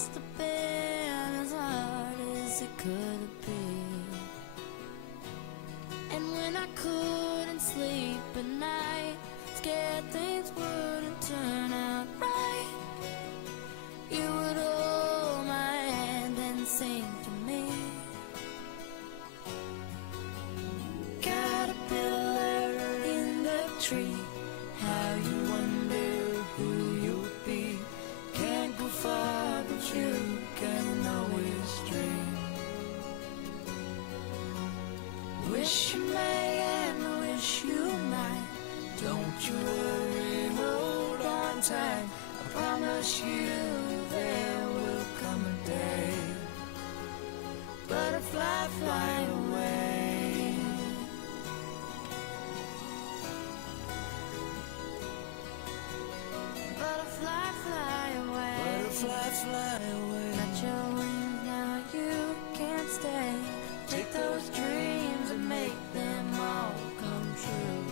must have been as hard as it could be. And when I couldn't sleep at night, scared things wouldn't turn out right, you would hold my hand and sing to me. Caterpillar in the tree, how you wonder who you'll be. Can't go far, but you can always dream. Wish you may and wish you might. Don't you worry, hold on tight. I promise you there will come a day. Butterfly, fly away. Butterfly, fly away. Butterfly, fly away. Got your wings, now you can't stay. Take those dreams and make them all come true.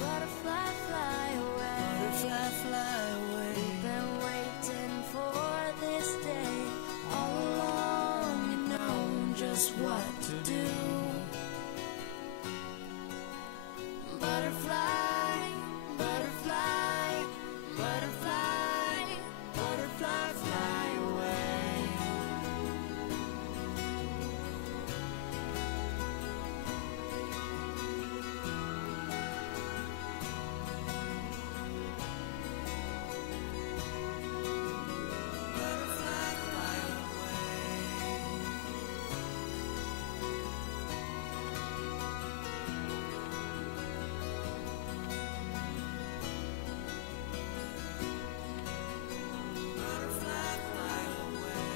Butterfly, fly away. Butterfly, fly away. We've been waiting for this day. All along you know just what to do. Butterfly, butterfly, butterfly, butterfly, fly away. Butterfly, fly away. Butterfly, fly away.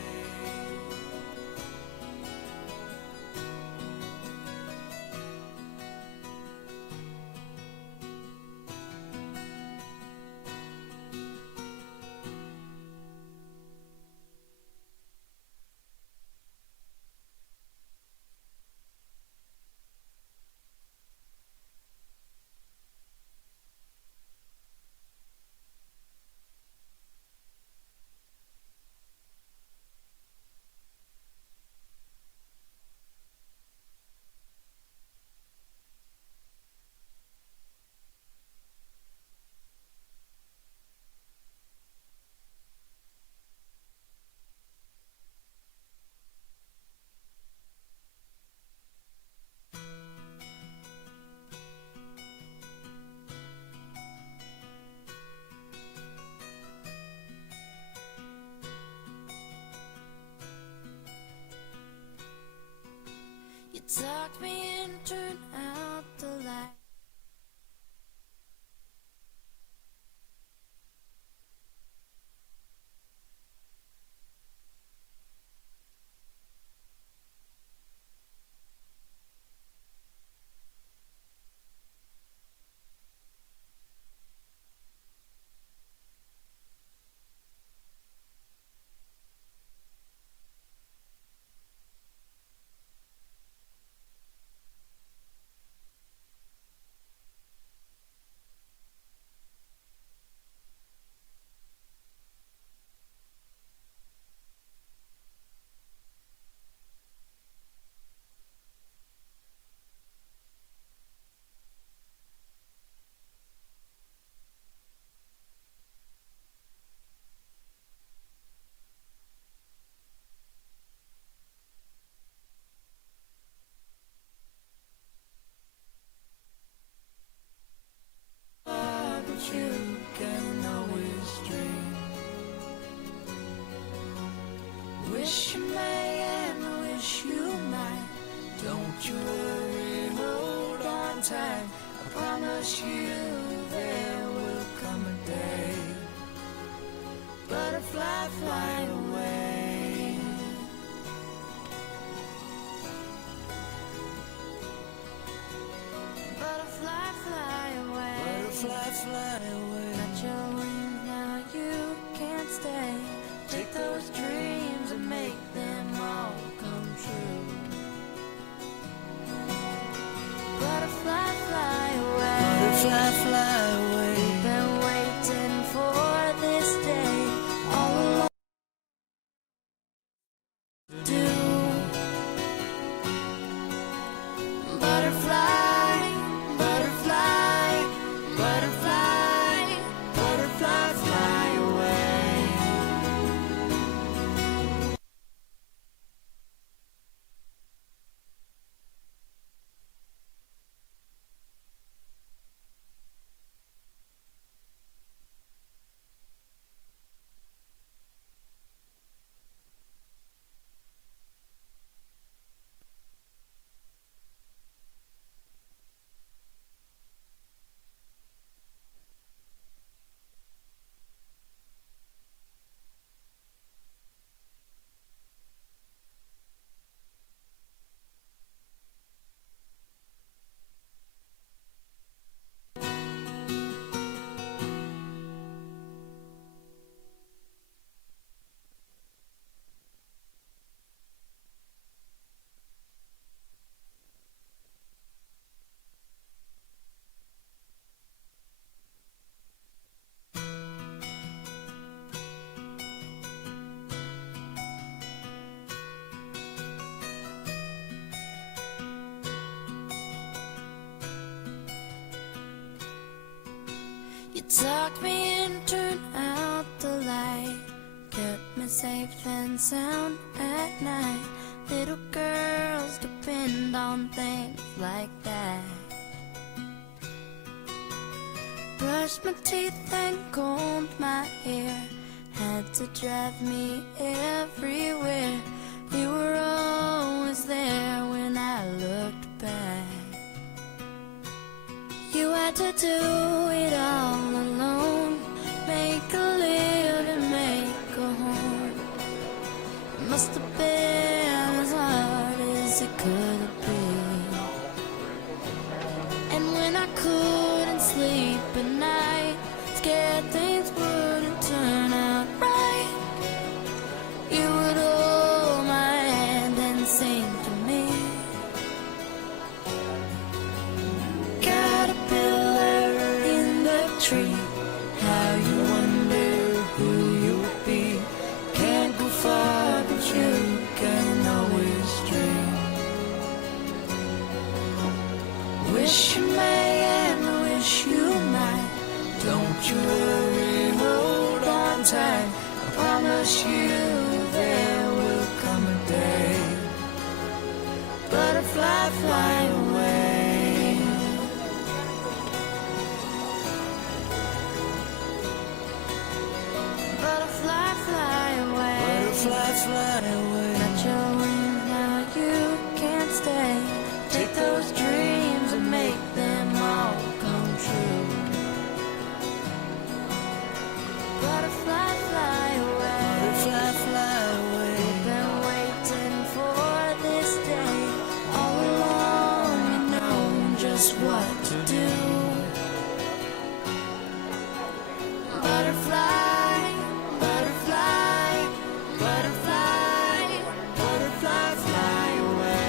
You tucked me in, turned out the light. But you can always dream. Wish you may and wish you might. Don't you worry, hold on tight. I promise you there will come a day. Butterfly, fly away. Butterfly, fly away. Butterfly, fly away. Got your wings, now you can't stay. Take those dreams and make them all come true. Butterfly, fly away. Butterfly, fly away. We've been waiting for this day. Tuck me in, turn out the light, kept me safe and sound at night. Little girls depend on things like that. Brushed my teeth and combed my hair, had to drive me everywhere. You were always there when I looked back. You had to do it all alone, make a living, make a home. It must have been as hard as it could be. And when I couldn't sleep at night, scared things wouldn't turn out right, you would hold my hand and sing to me. Caterpillar in the tree, how you wonder who you'll be. Can't go far, but you can always dream. Wish you may and wish you might. Don't you worry, hold on tight. I promise you there will come a day. Butterfly, fly away. Butterfly, fly away. Butterfly, fly away. Got your wings, now you can't stay. Take those dreams and make them all come true. Butterfly, fly away. Butterfly, fly away. We've been waiting for this day all along. You know just what to do. Butterfly, butterfly, butterfly, butterfly, fly away.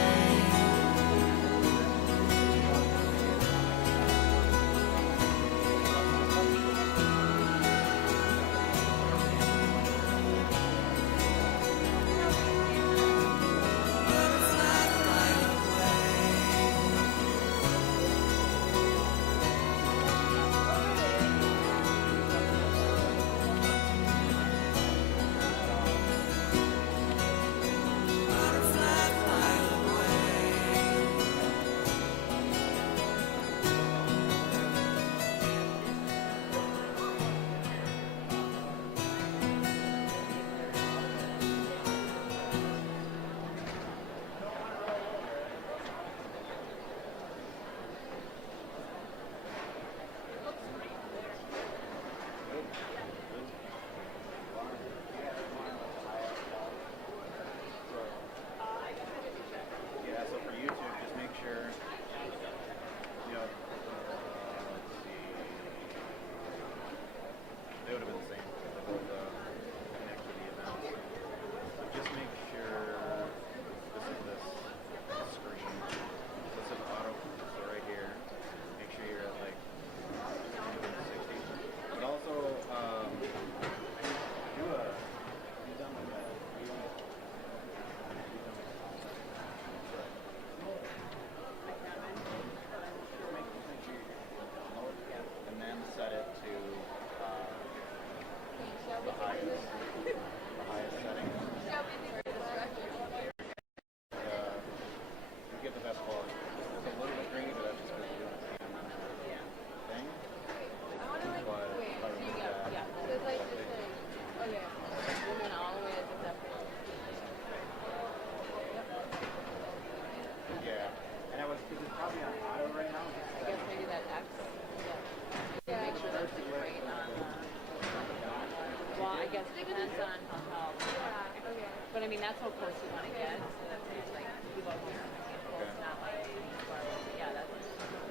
But I mean, that's how close you want to get. So that's like people are here. It's not like far away. But yeah, that's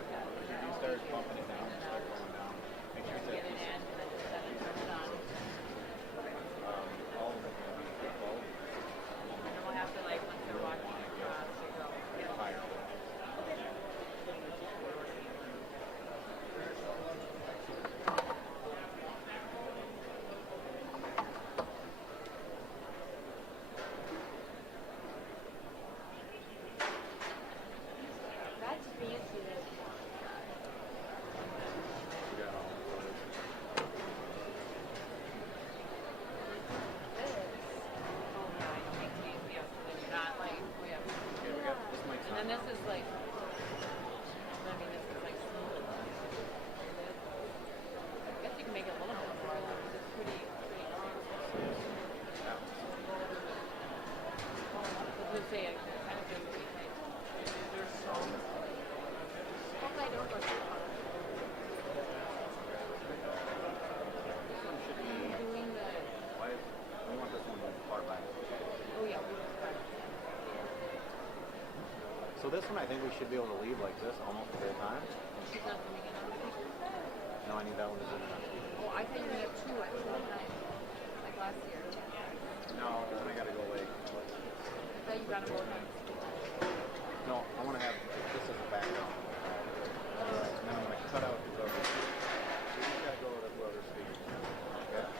yeah. You start bumping it down, start going down. Make sure Get it in and then just set it, turn it on. all of it will be low. And then we'll have to like once they're walking across, they go get Higher. this one, I think we should be able to leave like this almost the whole time. She's not coming in on the weekend. No, I need that one to do it on speaker. Oh, I thought you were going to have two. I thought like last year. No, because then I got to go late. I thought you got them both on speaker. No, I want to have this as a background. And then I'm going to cut out these others. You just got to go with whoever speaks. Okay?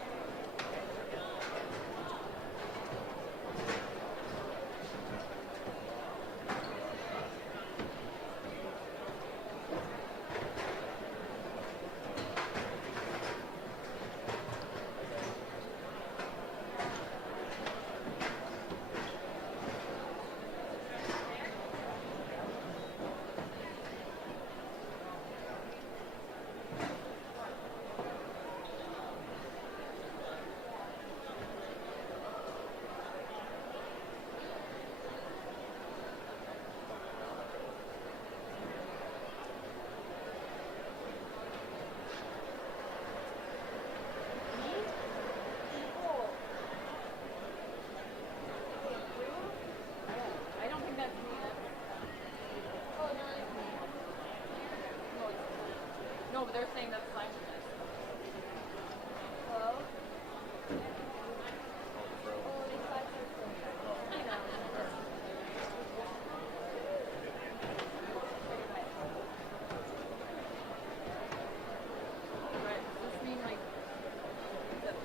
I don't think that's me. Oh, no, it's me. No, it's no, but they're saying that's fine with us. Hello? Right, does this mean like that?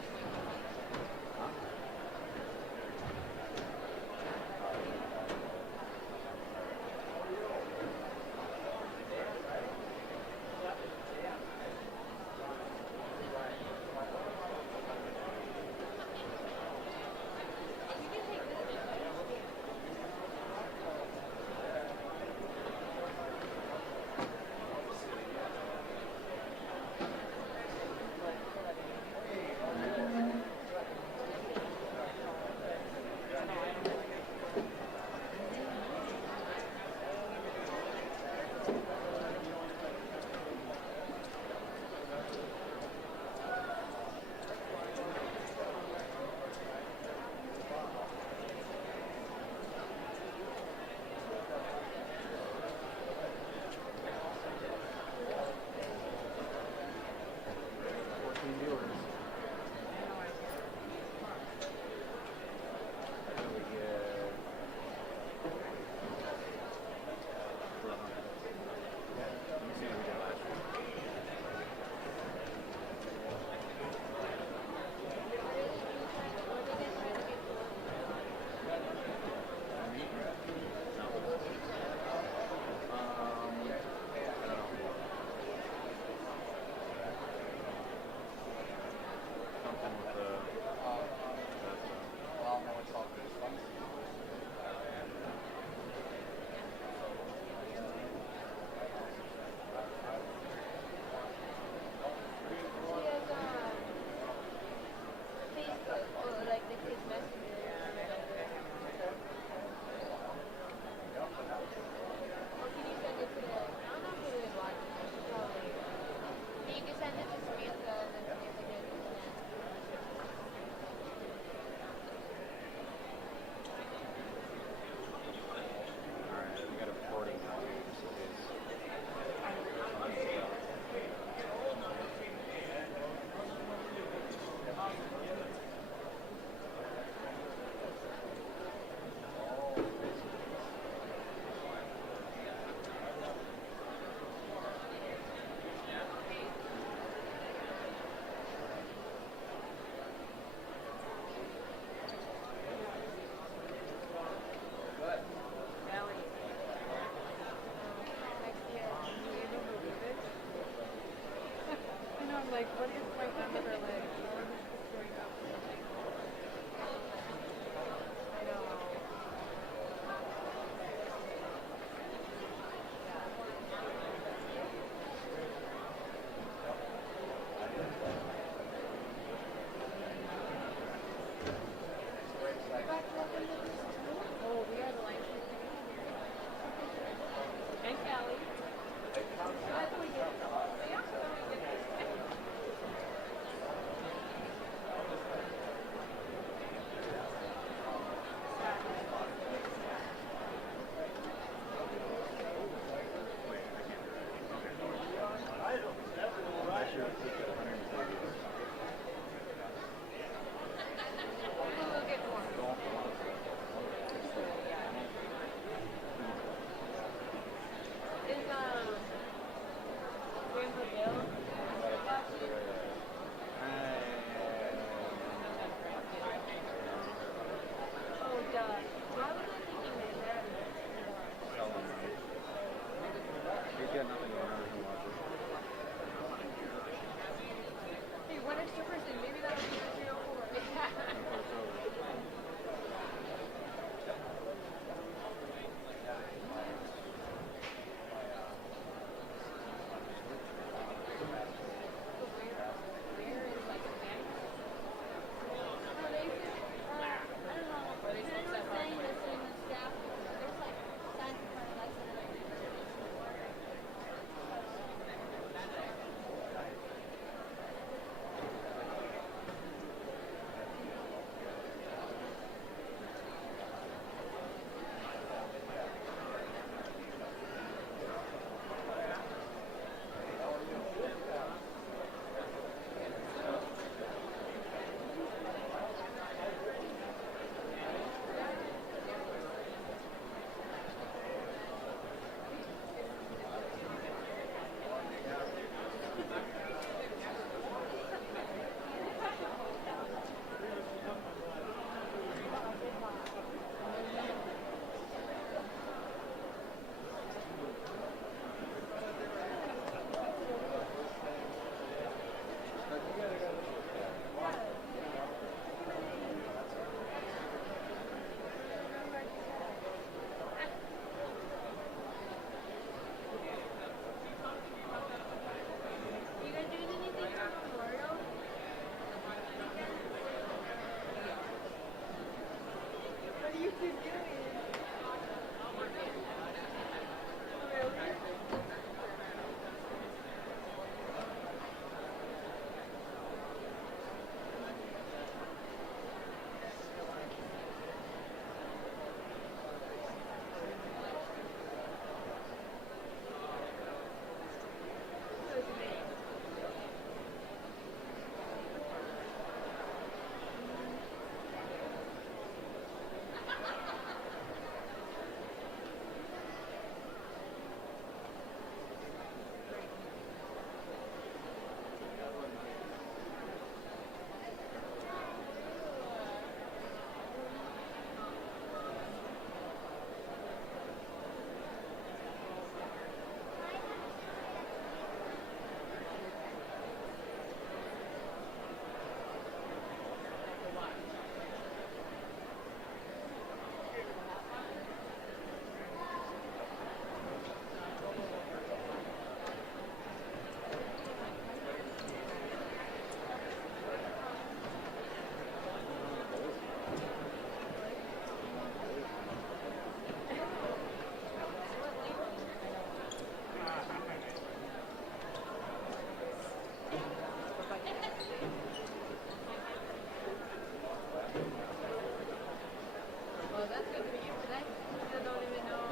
Well, that's good for you because I still don't even know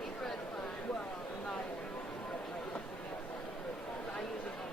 Libra is fine. Well, not I usually don't.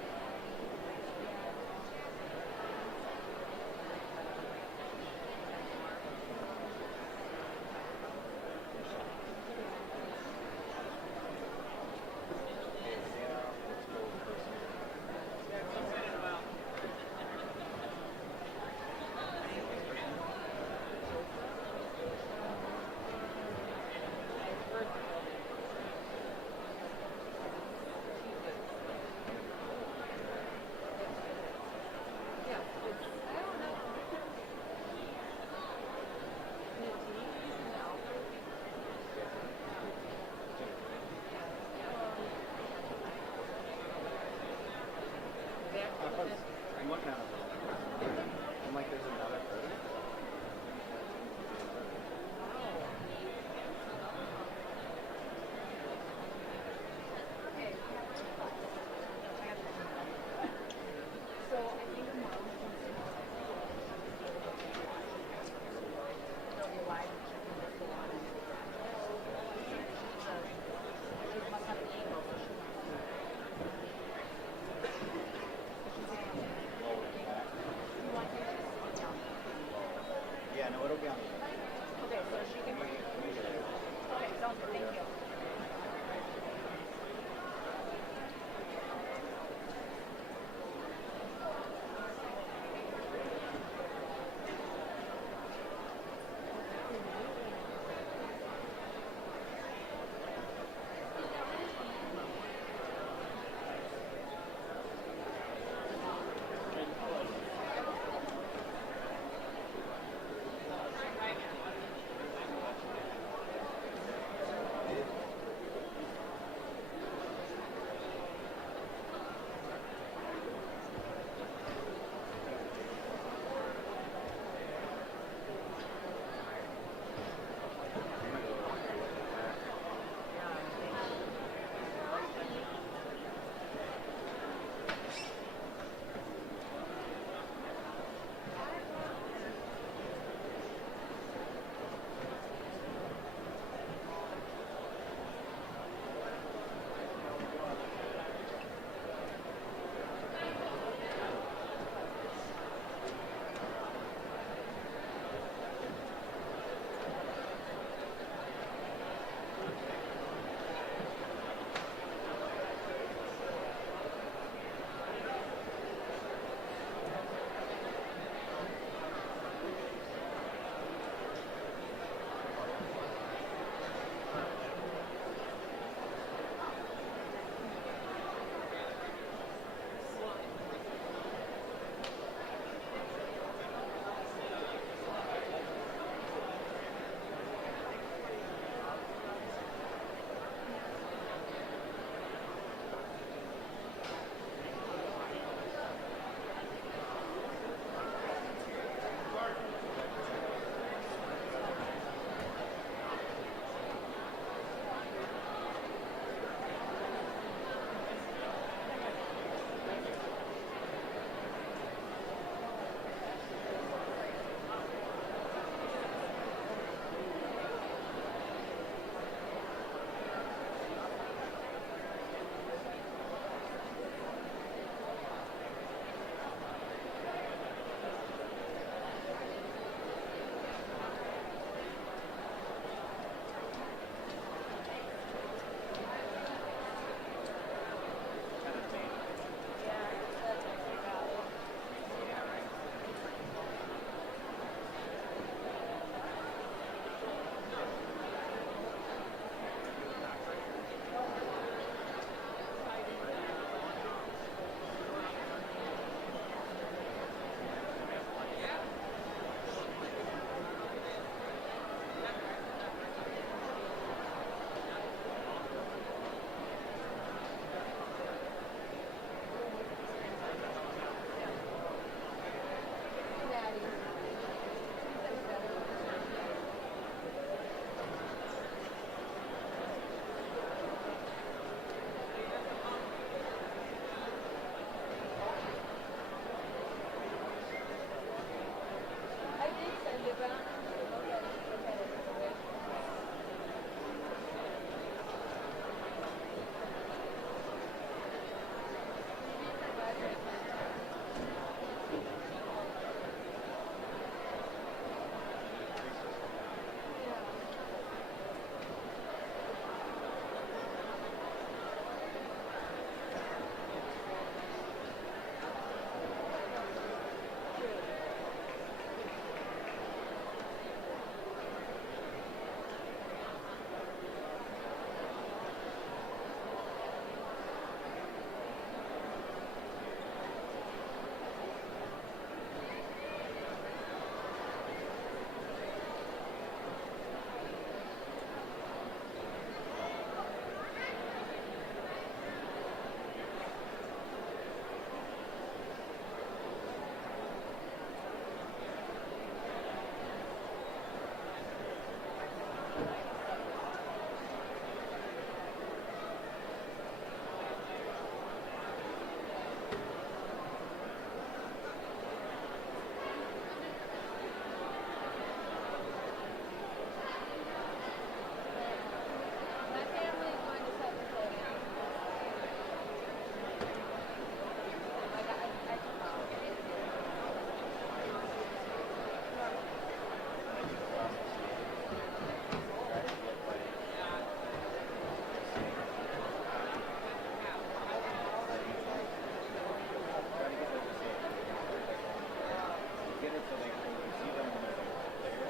I'm looking at it. I'm like, there's another photo. Yeah, no, it'll be on the Okay, so she can. Okay, sounds good. Thank you. so they can see them when they're like there,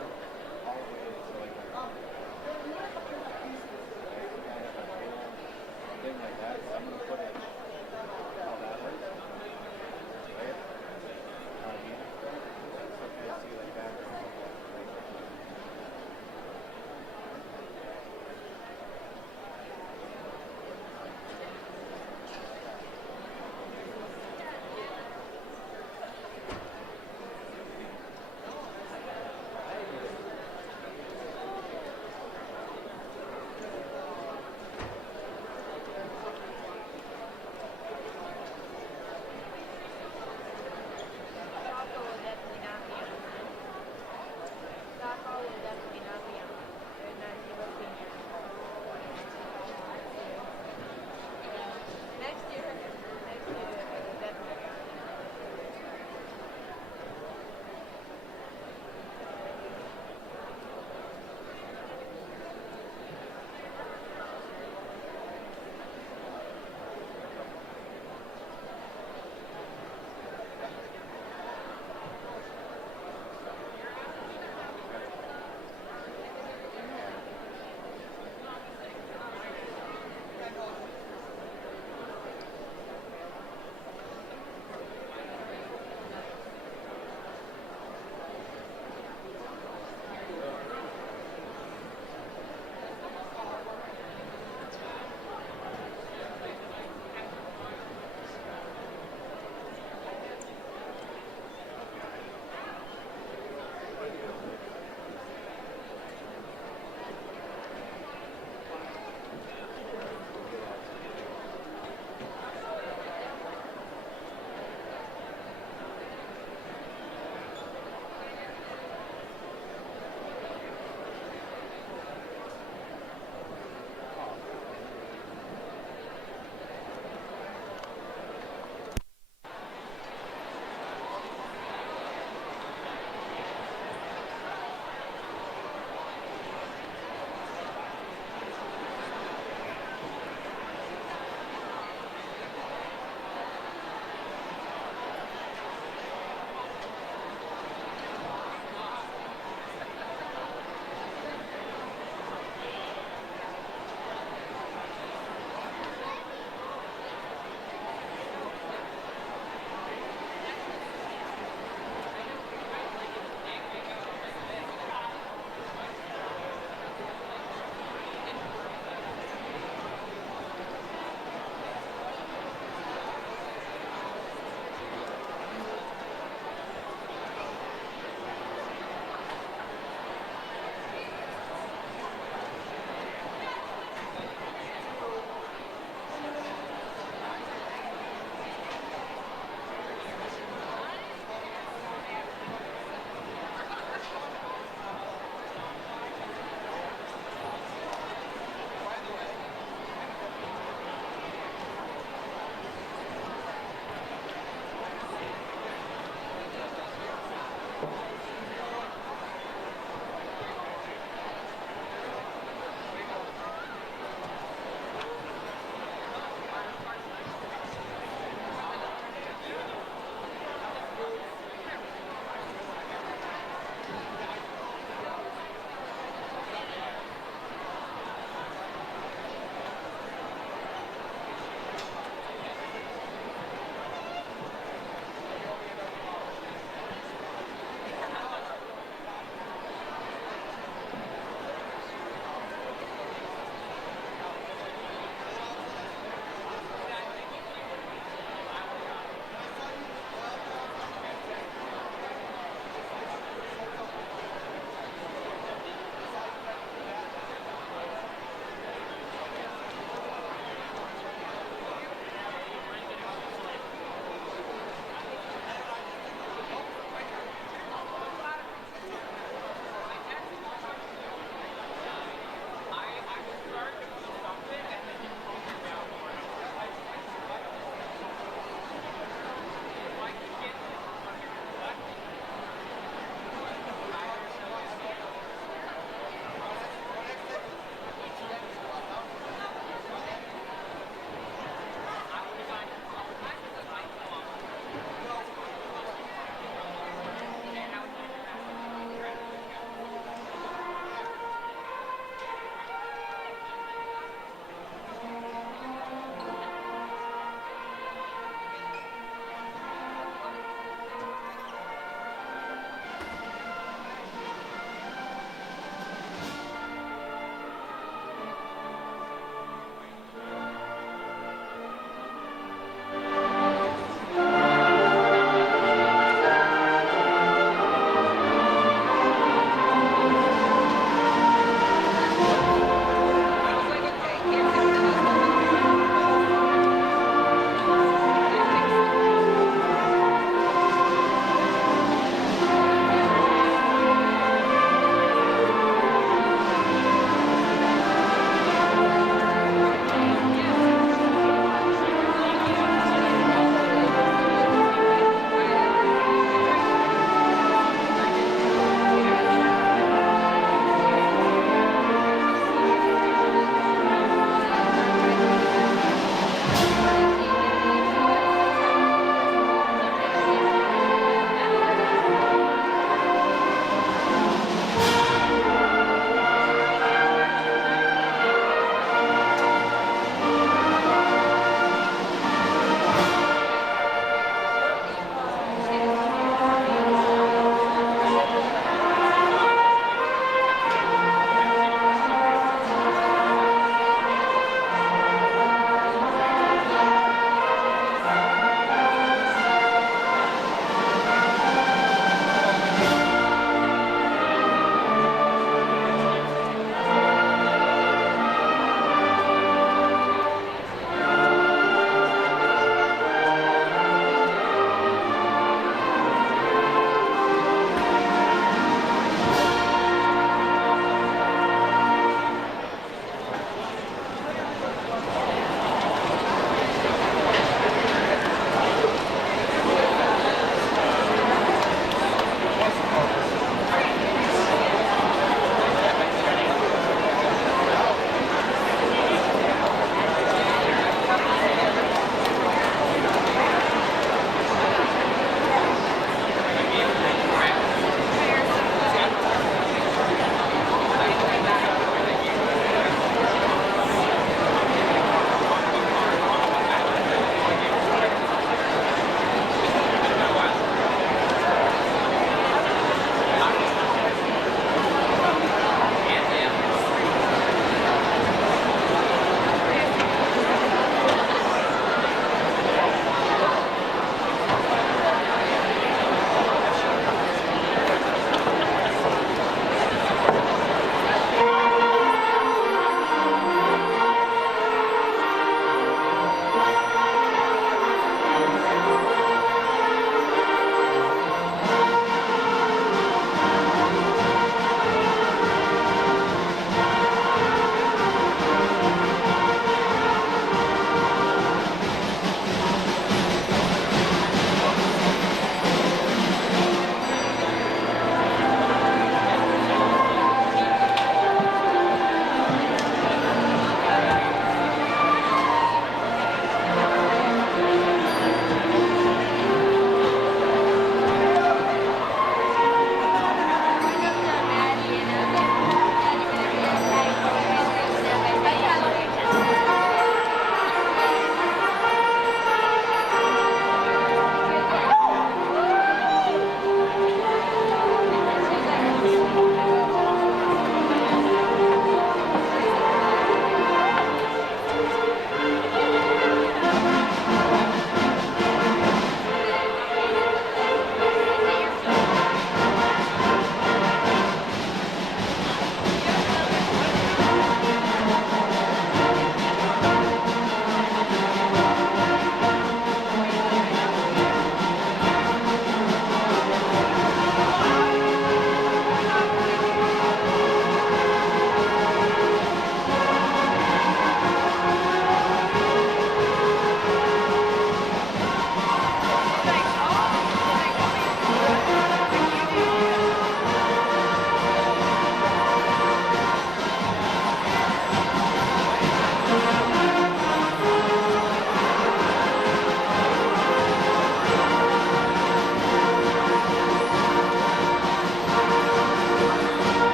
all the way to like the thing like that. So I'm gonna put it how that works, right? So can I see like that?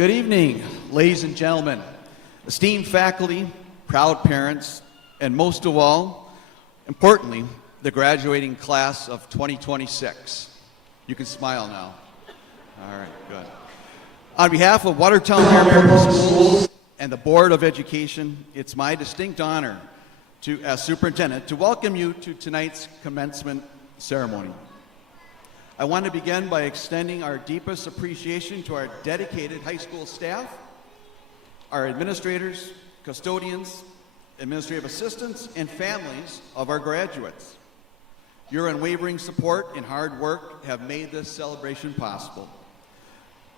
Good evening, ladies and gentlemen, esteemed faculty, proud parents, and most of all, importantly, the graduating class of 2026. You can smile now. All right, good. On behalf of Watertown Area Schools and the Board of Education, it's my distinct honor as Superintendent to welcome you to tonight's commencement ceremony. I want to begin by extending our deepest appreciation to our dedicated high school staff, our administrators, custodians, administrative assistants, and families of our graduates. Your unwavering support and hard work have made this celebration possible.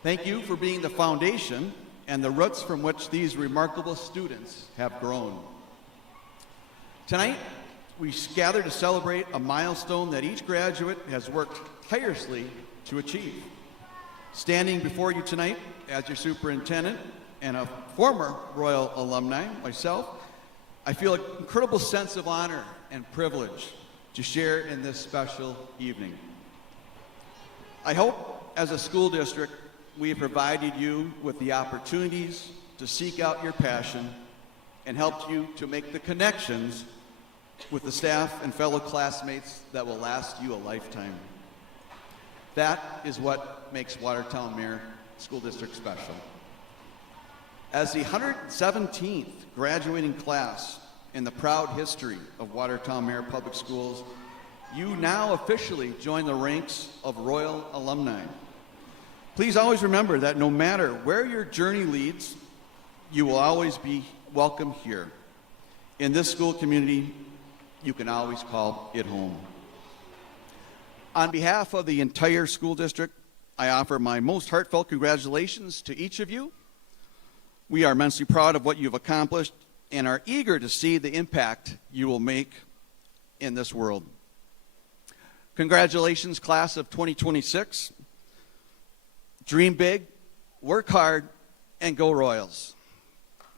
Thank you for being the foundation and the roots from which these remarkable students have grown. Tonight, we gather to celebrate a milestone that each graduate has worked tirelessly to achieve. Standing before you tonight as your superintendent and a former Royal alumni, myself, I feel an incredible sense of honor and privilege to share in this special evening. I hope, as a school district, we have provided you with the opportunities to seek out your passion and helped you to make the connections with the staff and fellow classmates that will last you a lifetime. That is what makes Watertown Mayor School District special. As the 117th graduating class in the proud history of Watertown Mayor Public Schools, you now officially join the ranks of Royal alumni. Please always remember that no matter where your journey leads, you will always be welcome here. In this school community, you can always call it home. On behalf of the entire school district, I offer my most heartfelt congratulations to each of you. We are immensely proud of what you've accomplished and are eager to see the impact you will make in this world. Congratulations, class of 2026. Dream big, work hard, and go Royals.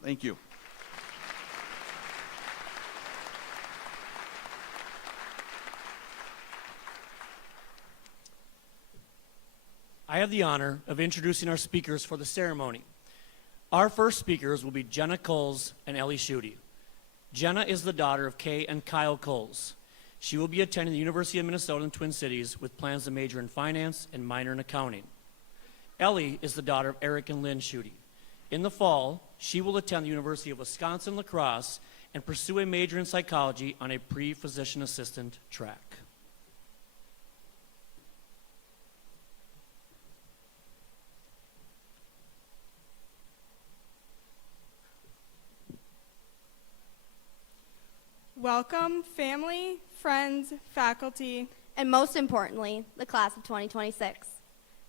Thank you. I have the honor of introducing our speakers for the ceremony. Our first speakers will be Jenna Coles and Ellie Schutte. Jenna is the daughter of Kay and Kyle Coles. She will be attending the University of Minnesota in Twin Cities with plans to major in finance and minor in accounting. Ellie is the daughter of Eric and Lynn Schutte. In the fall, she will attend the University of Wisconsin-La Crosse and pursue a major in psychology on a pre-physician assistant track. Welcome, family, friends, faculty. And most importantly, the class of 2026.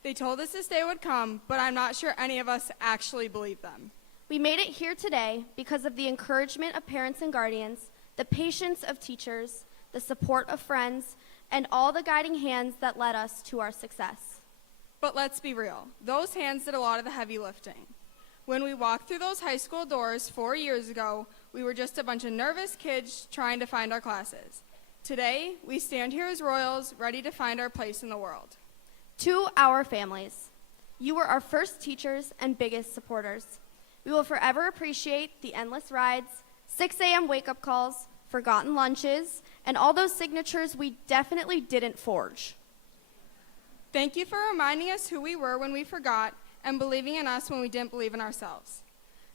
They told us this day would come, but I'm not sure any of us actually believe them. We made it here today because of the encouragement of parents and guardians, the patience of teachers, the support of friends, and all the guiding hands that led us to our success. But let's be real, those hands did a lot of the heavy lifting. When we walked through those high school doors 4 years ago, we were just a bunch of nervous kids trying to find our classes. Today, we stand here as Royals, ready to find our place in the world. To our families, you were our first teachers and biggest supporters. We will forever appreciate the endless rides, 6 a.m. wake-up calls, forgotten lunches, and all those signatures we definitely didn't forge. Thank you for reminding us who we were when we forgot and believing in us when we didn't believe in ourselves.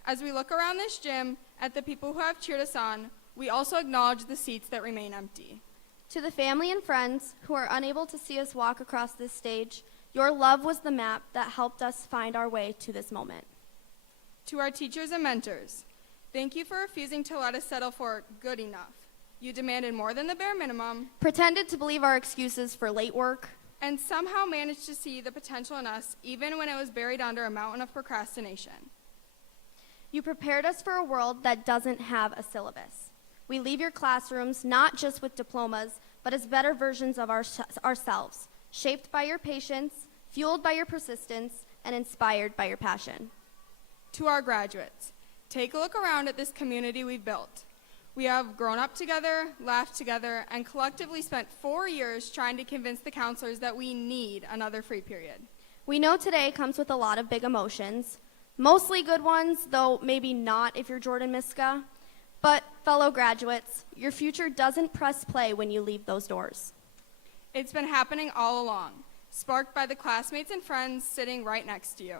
As we look around this gym at the people who have cheered us on, we also acknowledge the seats that remain empty. To the family and friends who are unable to see us walk across this stage, your love was the map that helped us find our way to this moment. To our teachers and mentors, thank you for refusing to let us settle for good enough. You demanded more than the bare minimum, Pretended to believe our excuses for late work, and somehow managed to see the potential in us even when it was buried under a mountain of procrastination. You prepared us for a world that doesn't have a syllabus. We leave your classrooms not just with diplomas, but as better versions of ourselves, shaped by your patience, fueled by your persistence, and inspired by your passion. To our graduates, take a look around at this community we've built. We have grown up together, laughed together, and collectively spent 4 years trying to convince the counselors that we need another free period. We know today comes with a lot of big emotions, Mostly good ones, though maybe not if you're Jordan Miska. But fellow graduates, your future doesn't press play when you leave those doors. It's been happening all along, sparked by the classmates and friends sitting right next to you.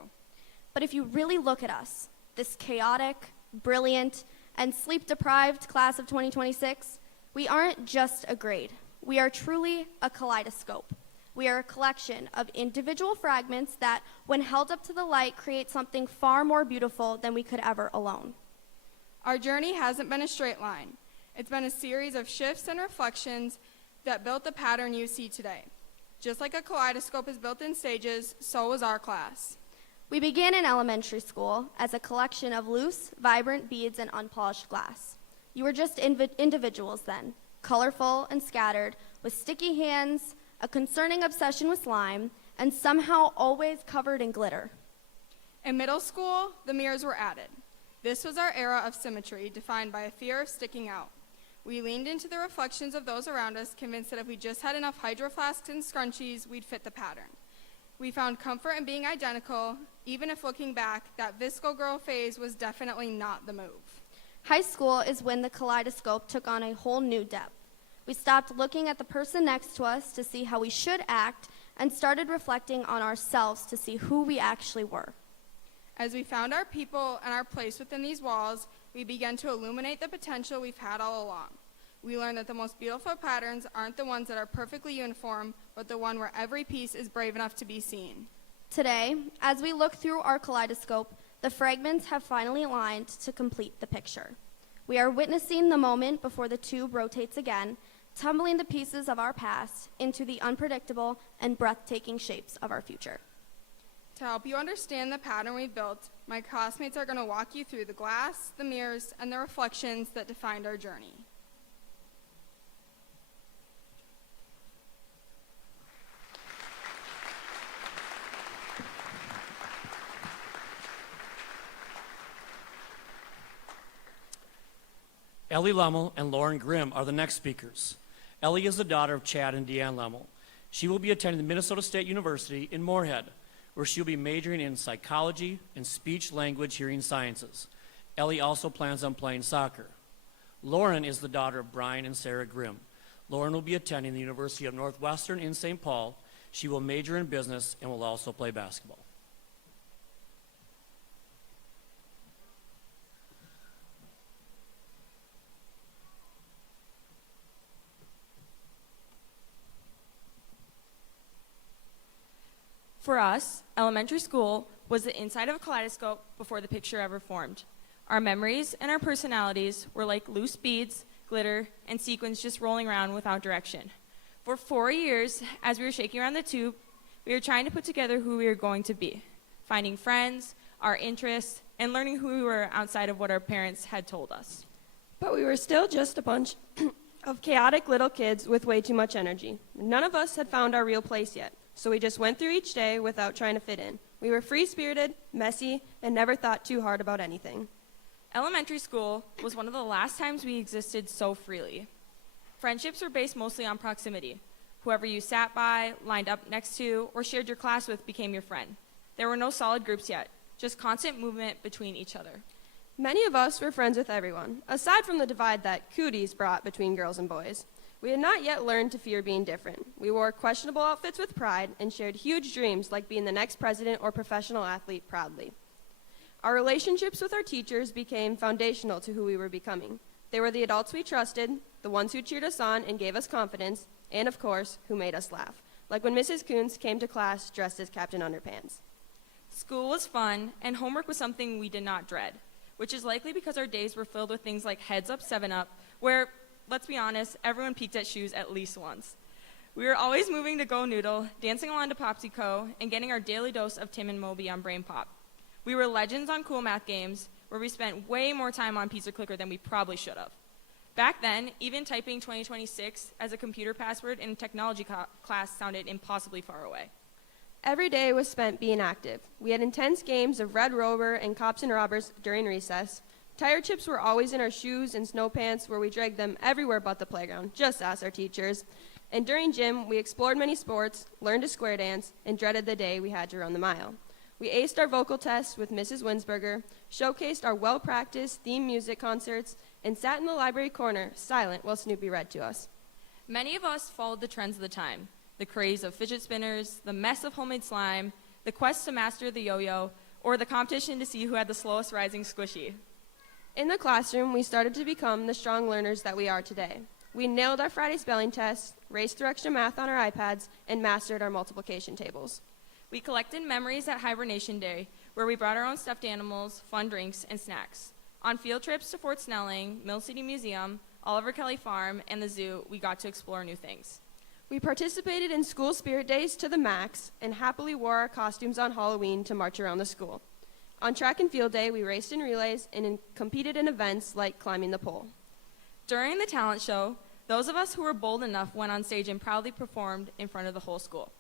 But if you really look at us, this chaotic, brilliant, and sleep-deprived class of 2026, we aren't just a grade. We are truly a kaleidoscope. We are a collection of individual fragments that, when held up to the light, create something far more beautiful than we could ever alone. Our journey hasn't been a straight line. It's been a series of shifts and reflections that built the pattern you see today. Just like a kaleidoscope is built in stages, so was our class. We began in elementary school as a collection of loose, vibrant beads and unpolished glass. You were just individuals then, colorful and scattered, with sticky hands, a concerning obsession with slime, and somehow always covered in glitter. In middle school, the mirrors were added. This was our era of symmetry, defined by a fear of sticking out. We leaned into the reflections of those around us, convinced that if we just had enough hydro flasks and scrunchies, we'd fit the pattern. We found comfort in being identical, even if looking back, that Visco Girl phase was definitely not the move. High school is when the kaleidoscope took on a whole new depth. We stopped looking at the person next to us to see how we should act and started reflecting on ourselves to see who we actually were. As we found our people and our place within these walls, we began to illuminate the potential we've had all along. We learned that the most beautiful patterns aren't the ones that are perfectly uniform, but the one where every piece is brave enough to be seen. Today, as we look through our kaleidoscope, the fragments have finally aligned to complete the picture. We are witnessing the moment before the tube rotates again, tumbling the pieces of our past into the unpredictable and breathtaking shapes of our future. To help you understand the pattern we've built, my classmates are going to walk you through the glass, the mirrors, and the reflections that defined our journey. Ellie Lemmel and Lauren Grimm are the next speakers. Ellie is the daughter of Chad and Deanne Lemmel. She will be attending the Minnesota State University in Moorhead, where she'll be majoring in psychology and speech language hearing sciences. Ellie also plans on playing soccer. Lauren is the daughter of Brian and Sarah Grimm. Lauren will be attending the University of Northwestern in St. Paul. She will major in business and will also play basketball. For us, elementary school was the inside of a kaleidoscope before the picture ever formed. Our memories and our personalities were like loose beads, glitter, and sequins just rolling around without direction. For 4 years, as we were shaking around the tube, we were trying to put together who we were going to be, finding friends, our interests, and learning who we were outside of what our parents had told us. But we were still just a bunch of chaotic little kids with way too much energy. None of us had found our real place yet. So we just went through each day without trying to fit in. We were free-spirited, messy, and never thought too hard about anything. Elementary school was one of the last times we existed so freely. Friendships were based mostly on proximity. Whoever you sat by, lined up next to, or shared your class with became your friend. There were no solid groups yet, just constant movement between each other. Many of us were friends with everyone, aside from the divide that cooties brought between girls and boys. We had not yet learned to fear being different. We wore questionable outfits with pride and shared huge dreams like being the next president or professional athlete proudly. Our relationships with our teachers became foundational to who we were becoming. They were the adults we trusted, the ones who cheered us on and gave us confidence, and of course, who made us laugh, like when Mrs. Coons came to class dressed as Captain Underpants. School was fun, and homework was something we did not dread, which is likely because our days were filled with things like Heads Up, 7-Up, where, let's be honest, everyone peeked at shoes at least once. We were always moving to Go Noodle, dancing along to Popsico, and getting our daily dose of Tim and Moby on Brain Pop. We were legends on cool math games, where we spent way more time on Pizza Clicker than we probably should have. Back then, even typing 2026 as a computer password in technology class sounded impossibly far away. Every day was spent being active. We had intense games of Red Rover and Cops and Robbers during recess. Tire chips were always in our shoes and snow pants, where we dragged them everywhere but the playground, just ask our teachers. And during gym, we explored many sports, learned to square dance, and dreaded the day we had to run the mile. We aced our vocal tests with Mrs. Winsberger, showcased our well-practiced theme music concerts, and sat in the library corner, silent, while Snoopy read to us. Many of us followed the trends of the time, the craze of fidget spinners, the mess of homemade slime, the quest to master the yo-yo, or the competition to see who had the slowest rising squishy. In the classroom, we started to become the strong learners that we are today. We nailed our Friday spelling tests, raced through extra math on our iPads, and mastered our multiplication tables. We collected memories at Hibernation Day, where we brought our own stuffed animals, fun drinks, and snacks. On field trips to Fort Snelling, Mill City Museum, Oliver Kelly Farm, and the zoo, we got to explore new things. We participated in school spirit days to the max and happily wore our costumes on Halloween to march around the school. On track and field day, we raced in relays and competed in events like climbing the pole. During the talent show, those of us who were bold enough went on stage and proudly performed in front of the whole school.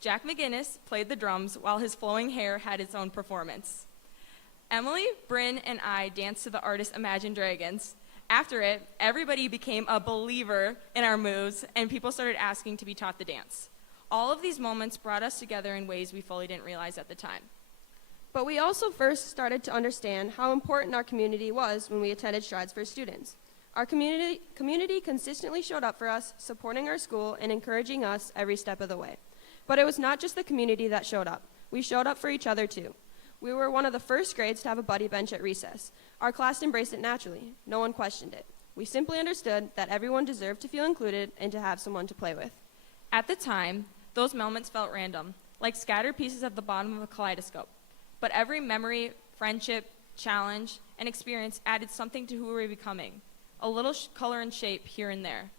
Jack McGinnis played the drums while his flowing hair had its own performance. Emily, Bryn, and I danced to the artist Imagine Dragons. After it, everybody became a believer in our moves, and people started asking to be taught the dance. All of these moments brought us together in ways we fully didn't realize at the time. But we also first started to understand how important our community was when we attended Strides for Students. Our community consistently showed up for us, supporting our school and encouraging us every step of the way. But it was not just the community that showed up. We showed up for each other too. We were one of the first grades to have a buddy bench at recess. Our class embraced it naturally. No one questioned it. We simply understood that everyone deserved to feel included and to have someone to play with. At the time, those moments felt random, like scattered pieces at the bottom of a kaleidoscope. But every memory, friendship, challenge, and experience added something to who we were becoming, a little color and shape here and there.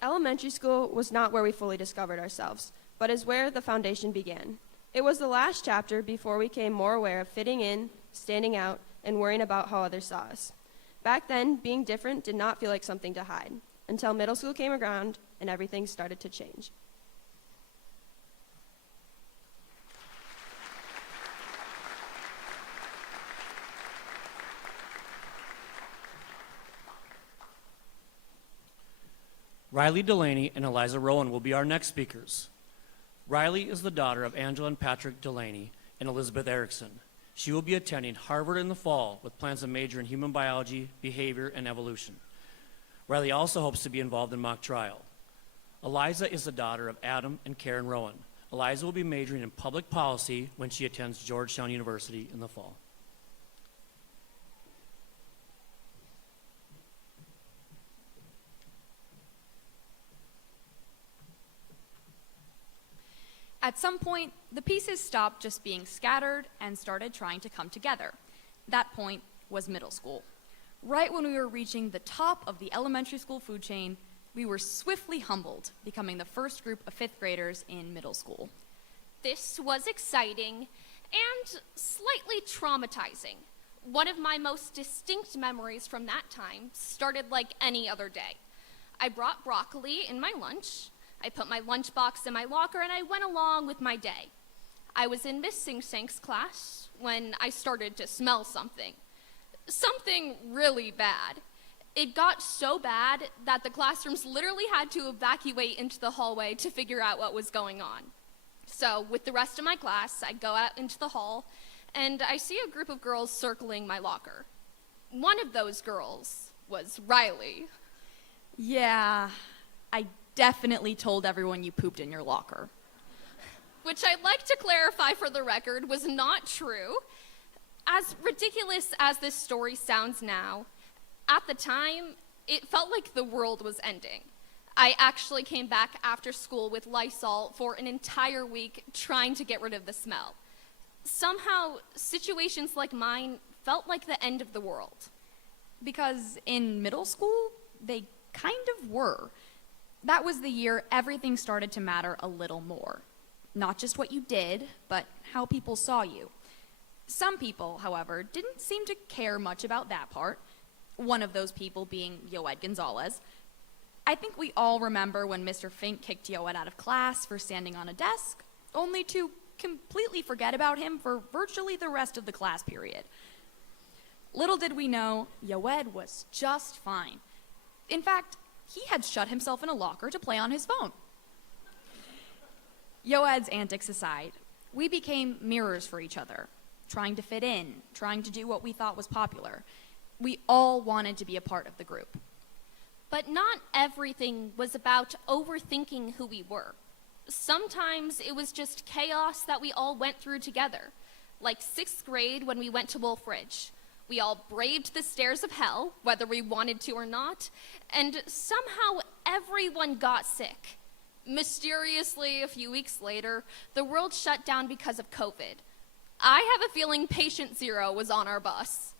Elementary school was not where we fully discovered ourselves, but is where the foundation began. It was the last chapter before we became more aware of fitting in, standing out, and worrying about how others saw us. Back then, being different did not feel like something to hide, until middle school came around and everything started to change. Riley Delaney and Eliza Rowan will be our next speakers. Riley is the daughter of Angela and Patrick Delaney and Elizabeth Erickson. She will be attending Harvard in the fall with plans to major in human biology, behavior, and evolution. Riley also hopes to be involved in mock trial. Eliza is the daughter of Adam and Karen Rowan. Eliza will be majoring in public policy when she attends Georgetown University in the fall. At some point, the pieces stopped just being scattered and started trying to come together. That point was middle school. Right when we were reaching the top of the elementary school food chain, we were swiftly humbled, becoming the first group of fifth graders in middle school. This was exciting and slightly traumatizing. One of my most distinct memories from that time started like any other day. I brought broccoli in my lunch. I put my lunchbox in my locker and I went along with my day. I was in Miss Sing Sang's class when I started to smell something. Something really bad. It got so bad that the classrooms literally had to evacuate into the hallway to figure out what was going on. So with the rest of my class, I go out into the hall and I see a group of girls circling my locker. One of those girls was Riley. Yeah, I definitely told everyone you pooped in your locker. Which I'd like to clarify for the record was not true. As ridiculous as this story sounds now, at the time, it felt like the world was ending. I actually came back after school with Lysol for an entire week trying to get rid of the smell. Somehow, situations like mine felt like the end of the world. Because in middle school, they kind of were. That was the year everything started to matter a little more. Not just what you did, but how people saw you. Some people, however, didn't seem to care much about that part. One of those people being Yoed Gonzalez. I think we all remember when Mr. Fink kicked Yoed out of class for standing on a desk, only to completely forget about him for virtually the rest of the class period. Little did we know, Yoed was just fine. In fact, he had shut himself in a locker to play on his phone. Yoed's antics aside, We became mirrors for each other, trying to fit in, trying to do what we thought was popular. We all wanted to be a part of the group. But not everything was about overthinking who we were. Sometimes it was just chaos that we all went through together, like 6th grade when we went to Wolf Ridge. We all braved the stairs of hell, whether we wanted to or not, and somehow everyone got sick. Mysteriously, a few weeks later, the world shut down because of COVID. I have a feeling patient zero was on our bus.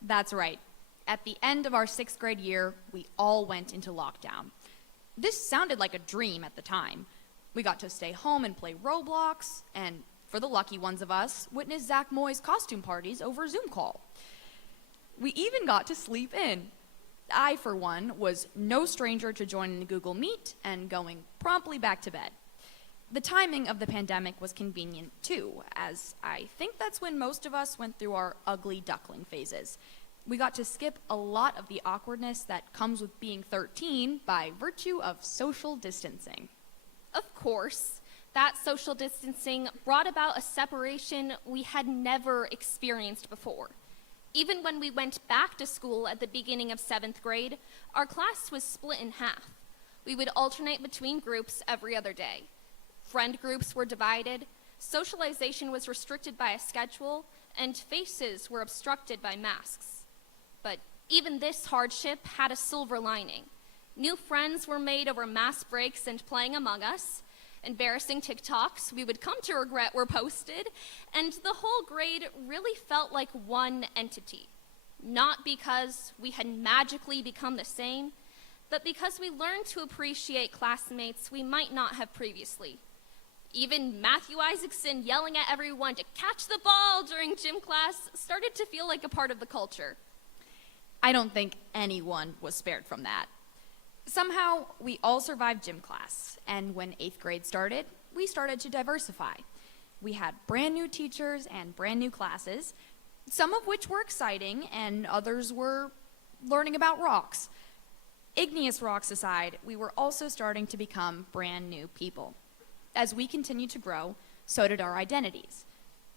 That's right. At the end of our 6th grade year, we all went into lockdown. This sounded like a dream at the time. We got to stay home and play Roblox, and for the lucky ones of us, witness Zach Moy's costume parties over Zoom call. We even got to sleep in. I, for one, was no stranger to joining the Google Meet and going promptly back to bed. The timing of the pandemic was convenient too, as I think that's when most of us went through our ugly duckling phases. We got to skip a lot of the awkwardness that comes with being 13 by virtue of social distancing. Of course, that social distancing brought about a separation we had never experienced before. Even when we went back to school at the beginning of 7th grade, our class was split in half. We would alternate between groups every other day. Friend groups were divided, socialization was restricted by a schedule, and faces were obstructed by masks. But even this hardship had a silver lining. New friends were made over mass breaks and playing Among Us. Embarrassing TikToks we would come to regret were posted, and the whole grade really felt like one entity. Not because we had magically become the same, but because we learned to appreciate classmates we might not have previously. Even Matthew Isaacson yelling at everyone to catch the ball during gym class started to feel like a part of the culture. I don't think anyone was spared from that. Somehow, we all survived gym class, and when 8th grade started, we started to diversify. We had brand new teachers and brand new classes, some of which were exciting, and others were learning about rocks. Igneous rocks aside, we were also starting to become brand new people. As we continued to grow, so did our identities.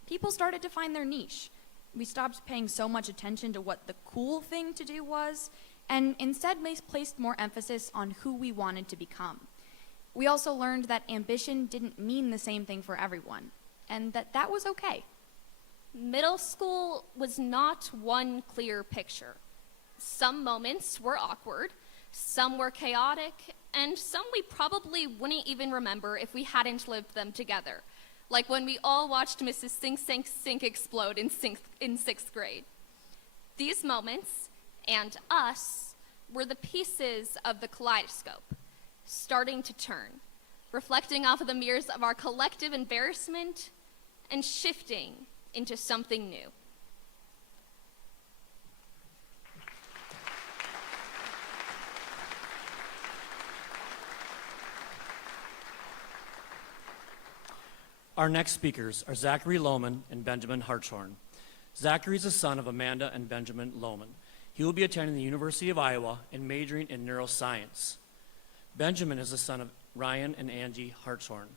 People started to find their niche. We stopped paying so much attention to what the cool thing to do was, and instead placed more emphasis on who we wanted to become. We also learned that ambition didn't mean the same thing for everyone, and that was okay. Middle school was not one clear picture. Some moments were awkward, some were chaotic, and some we probably wouldn't even remember if we hadn't lived them together, like when we all watched Mrs. Sink Sank Sink explode in 6th grade. These moments, and us, were the pieces of the kaleidoscope, starting to turn, reflecting off of the mirrors of our collective embarrassment and shifting into something new. Our next speakers are Zachary Lohman and Benjamin Hartshorn. Zachary is the son of Amanda and Benjamin Lohman. He will be attending the University of Iowa and majoring in neuroscience. Benjamin is the son of Ryan and Angie Hartshorn.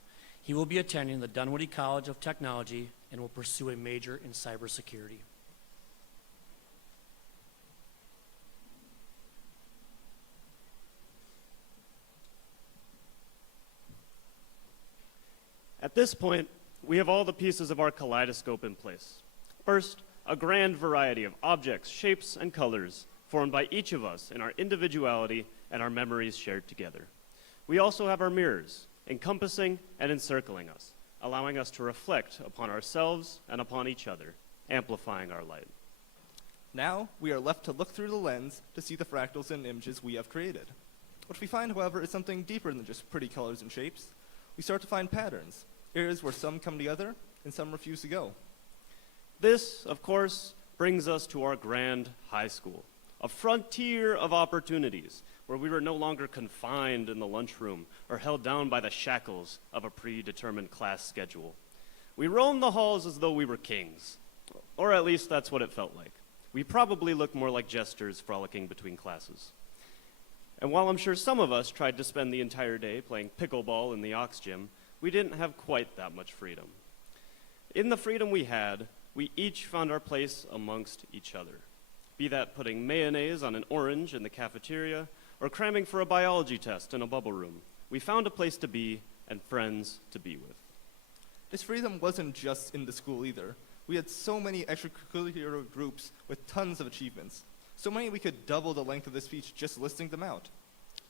He will be attending the Dunwoody College of Technology and will pursue a major in cybersecurity. At this point, we have all the pieces of our kaleidoscope in place. First, a grand variety of objects, shapes, and colors formed by each of us in our individuality and our memories shared together. We also have our mirrors, encompassing and encircling us, allowing us to reflect upon ourselves and upon each other, amplifying our light. Now, we are left to look through the lens to see the fractals and images we have created. What we find, however, is something deeper than just pretty colors and shapes. We start to find patterns, areas where some come together and some refuse to go. This, of course, brings us to our grand high school, a frontier of opportunities where we were no longer confined in the lunchroom or held down by the shackles of a predetermined class schedule. We roamed the halls as though we were kings, or at least that's what it felt like. We probably looked more like jesters frolicking between classes. And while I'm sure some of us tried to spend the entire day playing pickleball in the Ox Gym, we didn't have quite that much freedom. In the freedom we had, we each found our place amongst each other. Be that putting mayonnaise on an orange in the cafeteria or cramming for a biology test in a bubble room, we found a place to be and friends to be with. This freedom wasn't just in the school either. We had so many extracurricular groups with tons of achievements. So many we could double the length of this speech just listing them out.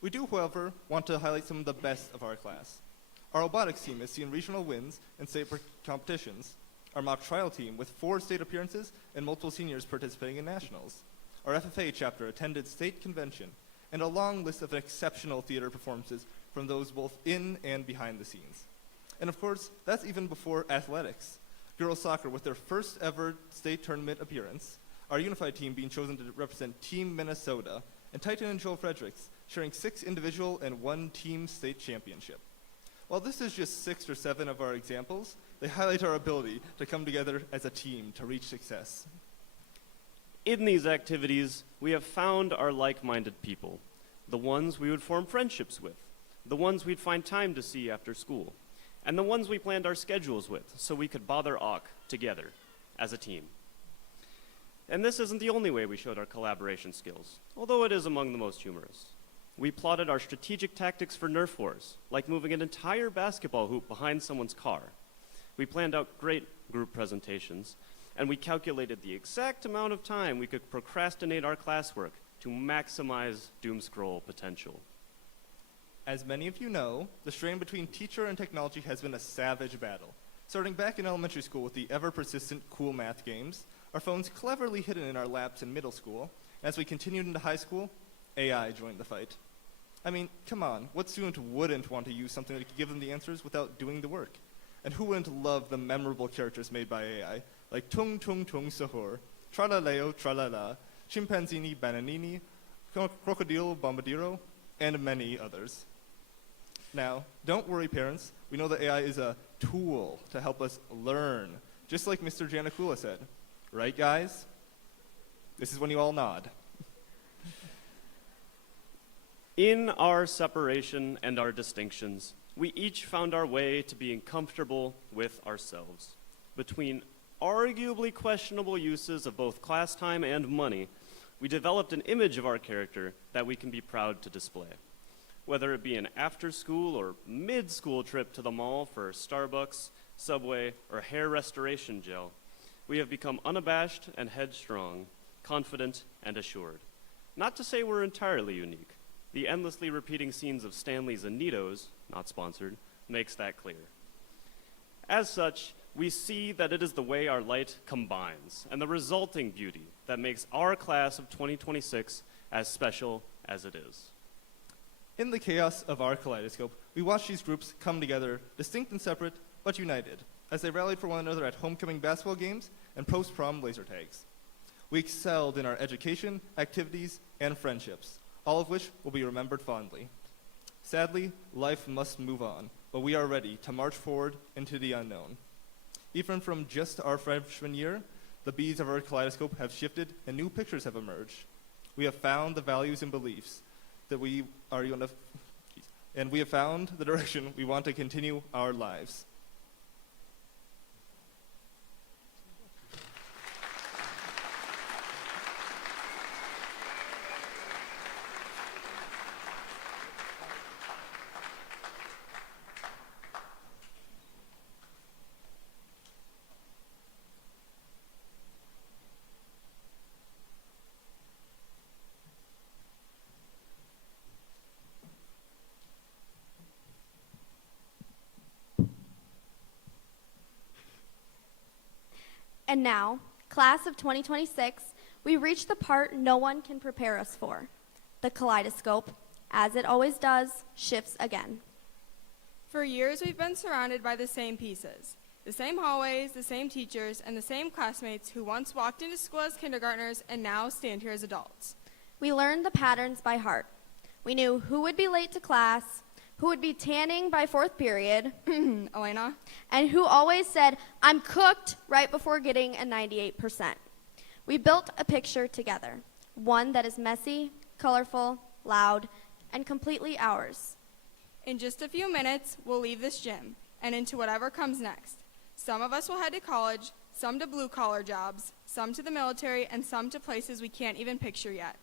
We do, however, want to highlight some of the best of our class. Our robotics team has seen regional wins in state competitions. Our mock trial team with 4 state appearances and multiple seniors participating in nationals. Our FFA chapter attended state convention, and a long list of exceptional theater performances from those both in and behind the scenes. And of course, that's even before athletics. Girls soccer with their first ever state tournament appearance, our unified team being chosen to represent Team Minnesota, and Titan and Joel Fredericks sharing 6 individual and 1 team state championship. While this is just 6 or 7 of our examples, they highlight our ability to come together as a team to reach success. In these activities, we have found our like-minded people, the ones we would form friendships with, the ones we'd find time to see after school, and the ones we planned our schedules with so we could bother awk together as a team. And this isn't the only way we showed our collaboration skills, although it is among the most humorous. We plotted our strategic tactics for Nerf wars, like moving an entire basketball hoop behind someone's car. We planned out great group presentations, and we calculated the exact amount of time we could procrastinate our classwork to maximize doom scroll potential. As many of you know, the strain between teacher and technology has been a savage battle. Starting back in elementary school with the ever-persistent cool math games, our phones cleverly hidden in our laps in middle school, and as we continued into high school, AI joined the fight. I mean, come on, what student wouldn't want to use something that could give them the answers without doing the work? And who wouldn't love the memorable characters made by AI, like Tung Tung Tung Sahur, Tralaleo Tralala, Chimpanzini Bananini, Crocodile Bombadiro, and many others. Now, don't worry, parents. We know that AI is a tool to help us learn, just like Mr. Janakula said. Right, guys? This is when you all nod. In our separation and our distinctions, we each found our way to being comfortable with ourselves. Between arguably questionable uses of both class time and money, we developed an image of our character that we can be proud to display. Whether it be an after-school or mid-school trip to the mall for Starbucks, Subway, or hair restoration gel, we have become unabashed and headstrong, confident and assured. Not to say we're entirely unique. The endlessly repeating scenes of Stanley's Anitos, not sponsored, makes that clear. As such, we see that it is the way our light combines and the resulting beauty that makes our class of 2026 as special as it is. In the chaos of our kaleidoscope, we watched these groups come together, distinct and separate, but united, as they rallied for one another at homecoming basketball games and post-prom laser tags. We excelled in our education, activities, and friendships, all of which will be remembered fondly. Sadly, life must move on, but we are ready to march forward into the unknown. Even from just our freshman year, the beads of our kaleidoscope have shifted and new pictures have emerged. We have found the values and beliefs that we are going to, and we have found the direction we want to continue our lives. And now, class of 2026, we reach the part no one can prepare us for. The kaleidoscope, as it always does, shifts again. For years, we've been surrounded by the same pieces. The same hallways, the same teachers, and the same classmates who once walked into school as kindergartners and now stand here as adults. We learned the patterns by heart. We knew who would be late to class, who would be tanning by 4th period, Elena, and who always said, "I'm cooked," right before getting a 98%. We built a picture together, one that is messy, colorful, loud, and completely ours. In just a few minutes, we'll leave this gym and into whatever comes next. Some of us will head to college, some to blue-collar jobs, some to the military, and some to places we can't even picture yet.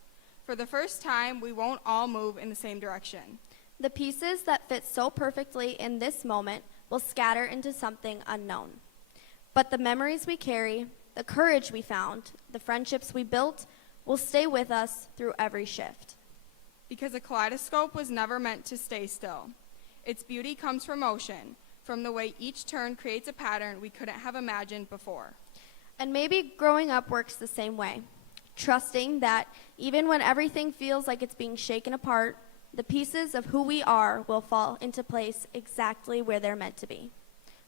For the first time, we won't all move in the same direction. The pieces that fit so perfectly in this moment will scatter into something unknown. But the memories we carry, the courage we found, the friendships we built, will stay with us through every shift. Because a kaleidoscope was never meant to stay still. Its beauty comes from motion, from the way each turn creates a pattern we couldn't have imagined before. And maybe growing up works the same way, trusting that even when everything feels like it's being shaken apart, the pieces of who we are will fall into place exactly where they're meant to be.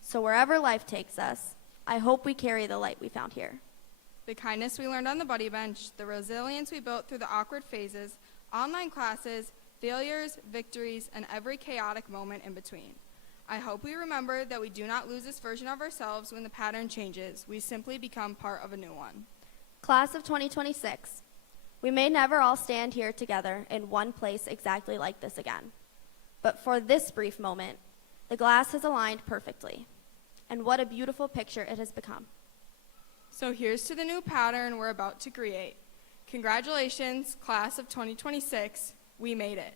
So wherever life takes us, I hope we carry the light we found here. The kindness we learned on the buddy bench, the resilience we built through the awkward phases, online classes, failures, victories, and every chaotic moment in between. I hope we remember that we do not lose this version of ourselves when the pattern changes. We simply become part of a new one. Class of 2026, we may never all stand here together in one place exactly like this again. But for this brief moment, the glass has aligned perfectly. And what a beautiful picture it has become. So here's to the new pattern we're about to create. Congratulations, class of 2026. We made it.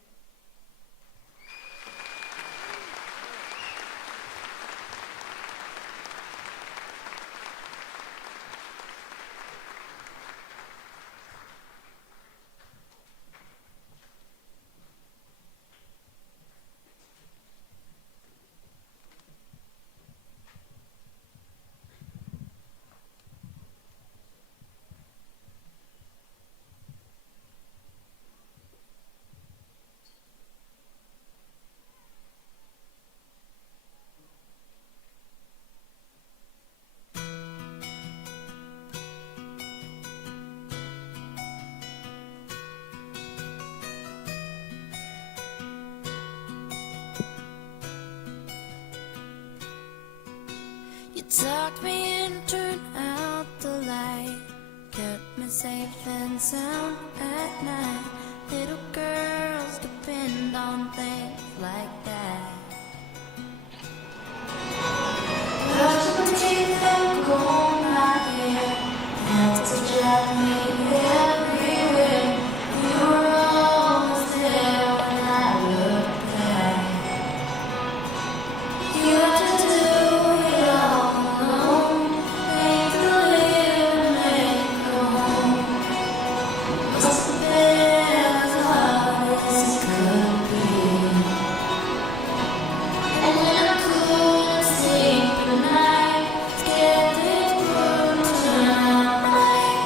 You tucked me in, turned out the light, kept me safe and sound at night. Little girls depend on things like that. Brush my teeth and comb my hair, had to drive me everywhere. You were always there when I looked back. You had to do it all alone, make the living, make the home. Must have been as hard as it could be. And when I couldn't sleep at night, scared things wouldn't turn out right.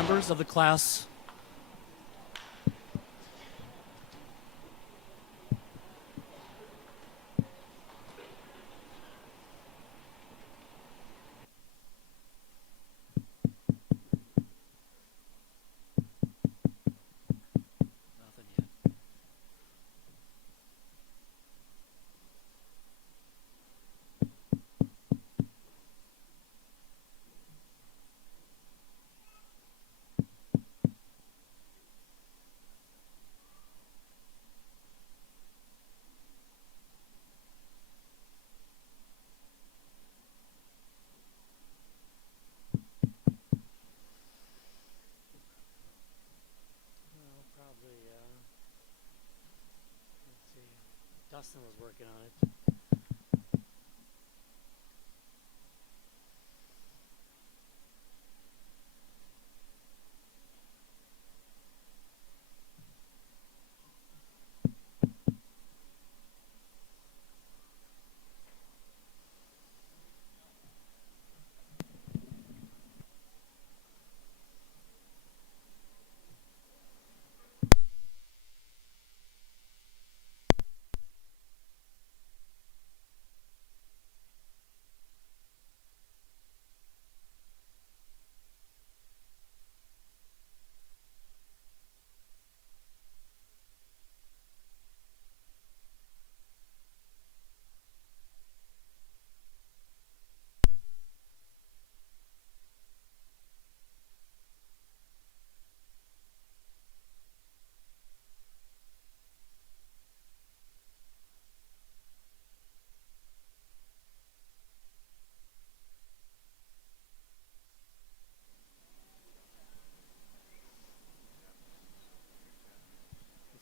Members of the class. Nothing yet. Well, probably, let's see. Dustin was working on it.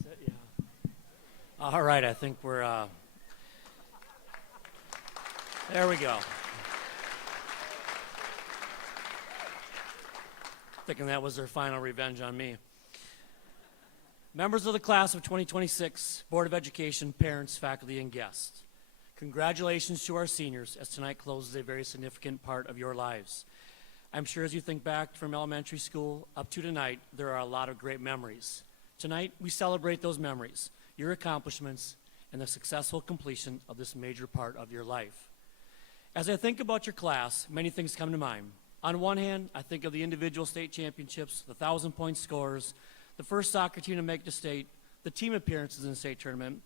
That's it, yeah. All right, I think we're, there we go. Thinking that was their final revenge on me. Members of the class of 2026, Board of Education, parents, faculty, and guests, congratulations to our seniors as tonight closes a very significant part of your lives. I'm sure as you think back from elementary school up to tonight, there are a lot of great memories. Tonight, we celebrate those memories, your accomplishments, and the successful completion of this major part of your life. As I think about your class, many things come to mind. On one hand, I think of the individual state championships, the 1,000-point scores, the first soccer team to make the state, the team appearances in the state tournament,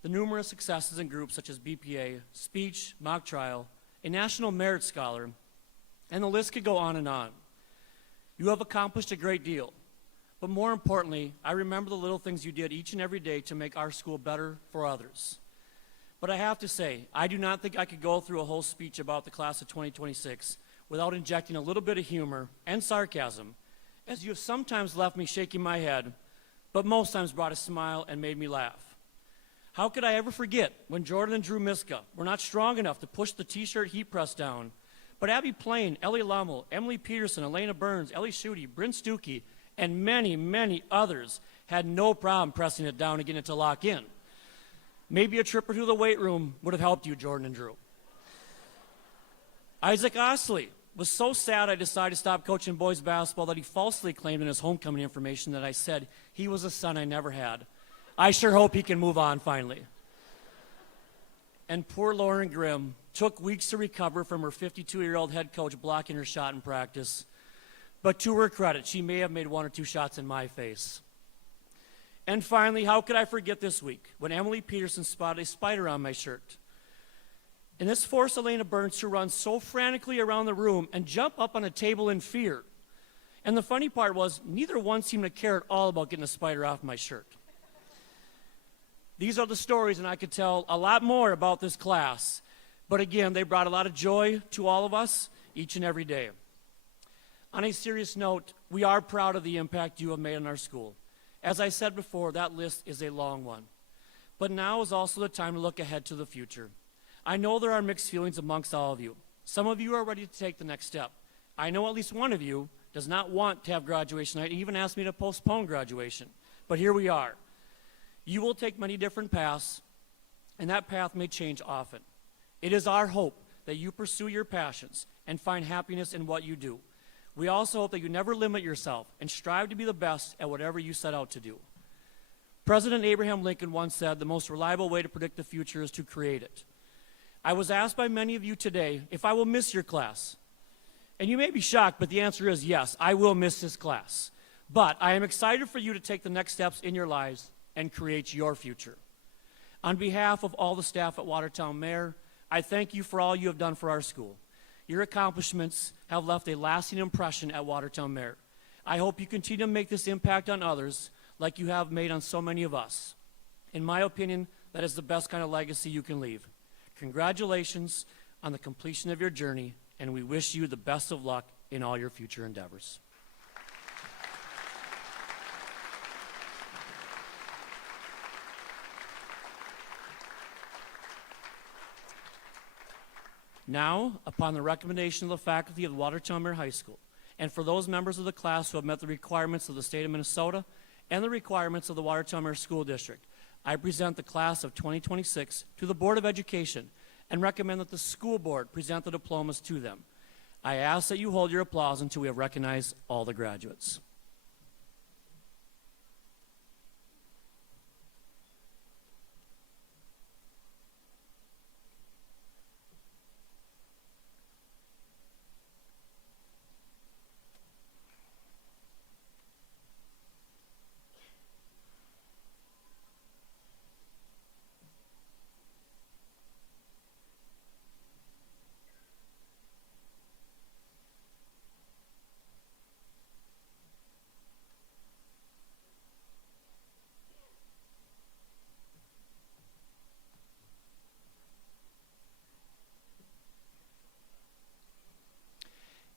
the numerous successes in groups such as BPA, speech, mock trial, a national merit scholar, and the list could go on and on. You have accomplished a great deal, but more importantly, I remember the little things you did each and every day to make our school better for others. But I have to say, I do not think I could go through a whole speech about the class of 2026 without injecting a little bit of humor and sarcasm, as you have sometimes left me shaking my head, but most times brought a smile and made me laugh. How could I ever forget when Jordan and Drew Miska were not strong enough to push the t-shirt heat press down, but Abby Plain, Ellie Lummel, Emily Peterson, Elena Burns, Ellie Schutte, Bryn Stuckey, and many, many others had no problem pressing it down and getting it to lock in. Maybe a trip to the weight room would have helped you, Jordan and Drew. Isaac Osley was so sad I decided to stop coaching boys basketball that he falsely claimed in his homecoming information that I said he was a son I never had. I sure hope he can move on finally. And poor Lauren Grimm took weeks to recover from her 52-year-old head coach blocking her shot in practice. But to her credit, she may have made one or two shots in my face. And finally, how could I forget this week when Emily Peterson spotted a spider on my shirt? And this forced Elena Burns to run so frantically around the room and jump up on a table in fear. And the funny part was, neither one seemed to care at all about getting a spider off my shirt. These are the stories, and I could tell a lot more about this class. But again, they brought a lot of joy to all of us each and every day. On a serious note, we are proud of the impact you have made on our school. As I said before, that list is a long one. But now is also the time to look ahead to the future. I know there are mixed feelings amongst all of you. Some of you are ready to take the next step. I know at least one of you does not want to have graduation night and even asked me to postpone graduation. But here we are. You will take many different paths, and that path may change often. It is our hope that you pursue your passions and find happiness in what you do. We also hope that you never limit yourself and strive to be the best at whatever you set out to do. President Abraham Lincoln once said, the most reliable way to predict the future is to create it. I was asked by many of you today if I will miss your class. And you may be shocked, but the answer is yes, I will miss this class. But I am excited for you to take the next steps in your lives and create your future. On behalf of all the staff at Watertown Mayor, I thank you for all you have done for our school. Your accomplishments have left a lasting impression at Watertown Mayor. I hope you continue to make this impact on others like you have made on so many of us. In my opinion, that is the best kind of legacy you can leave. Congratulations on the completion of your journey, and we wish you the best of luck in all your future endeavors. Now, upon the recommendation of the faculty of Watertown Mayor High School, and for those members of the class who have met the requirements of the state of Minnesota and the requirements of the Watertown Mayor School District, I present the class of 2026 to the Board of Education and recommend that the school board present the diplomas to them. I ask that you hold your applause until we have recognized all the graduates.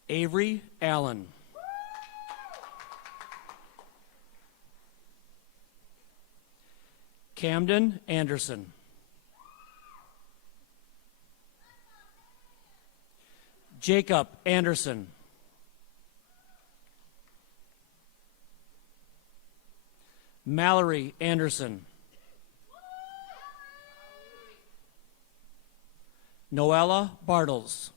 Avery Allen. Camden Anderson. Jacob Anderson. Mallory Anderson. Noella Bartles.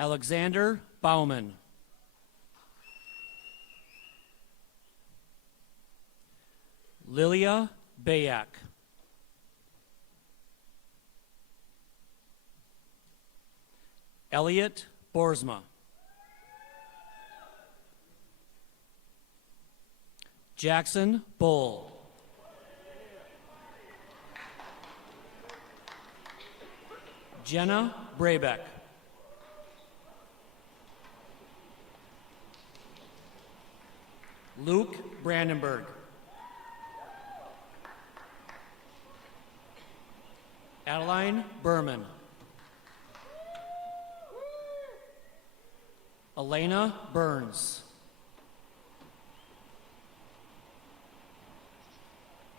Alexander Bauman. Lilia Bayak. Elliot Borsma. Jackson Bull. Jenna Brabeck. Luke Brandenburg. Adeline Berman. Elena Burns.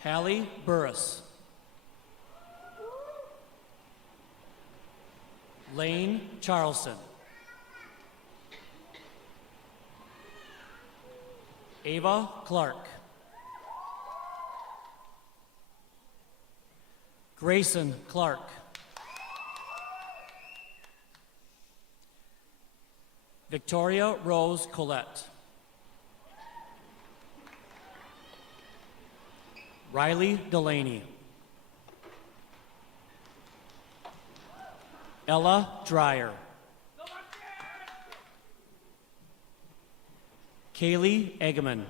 Hallie Burris. Lane Charleston. Ava Clark. Grayson Clark. Victoria Rose Collette. Riley Delaney. Ella Dreyer. Kaylee Eggeman.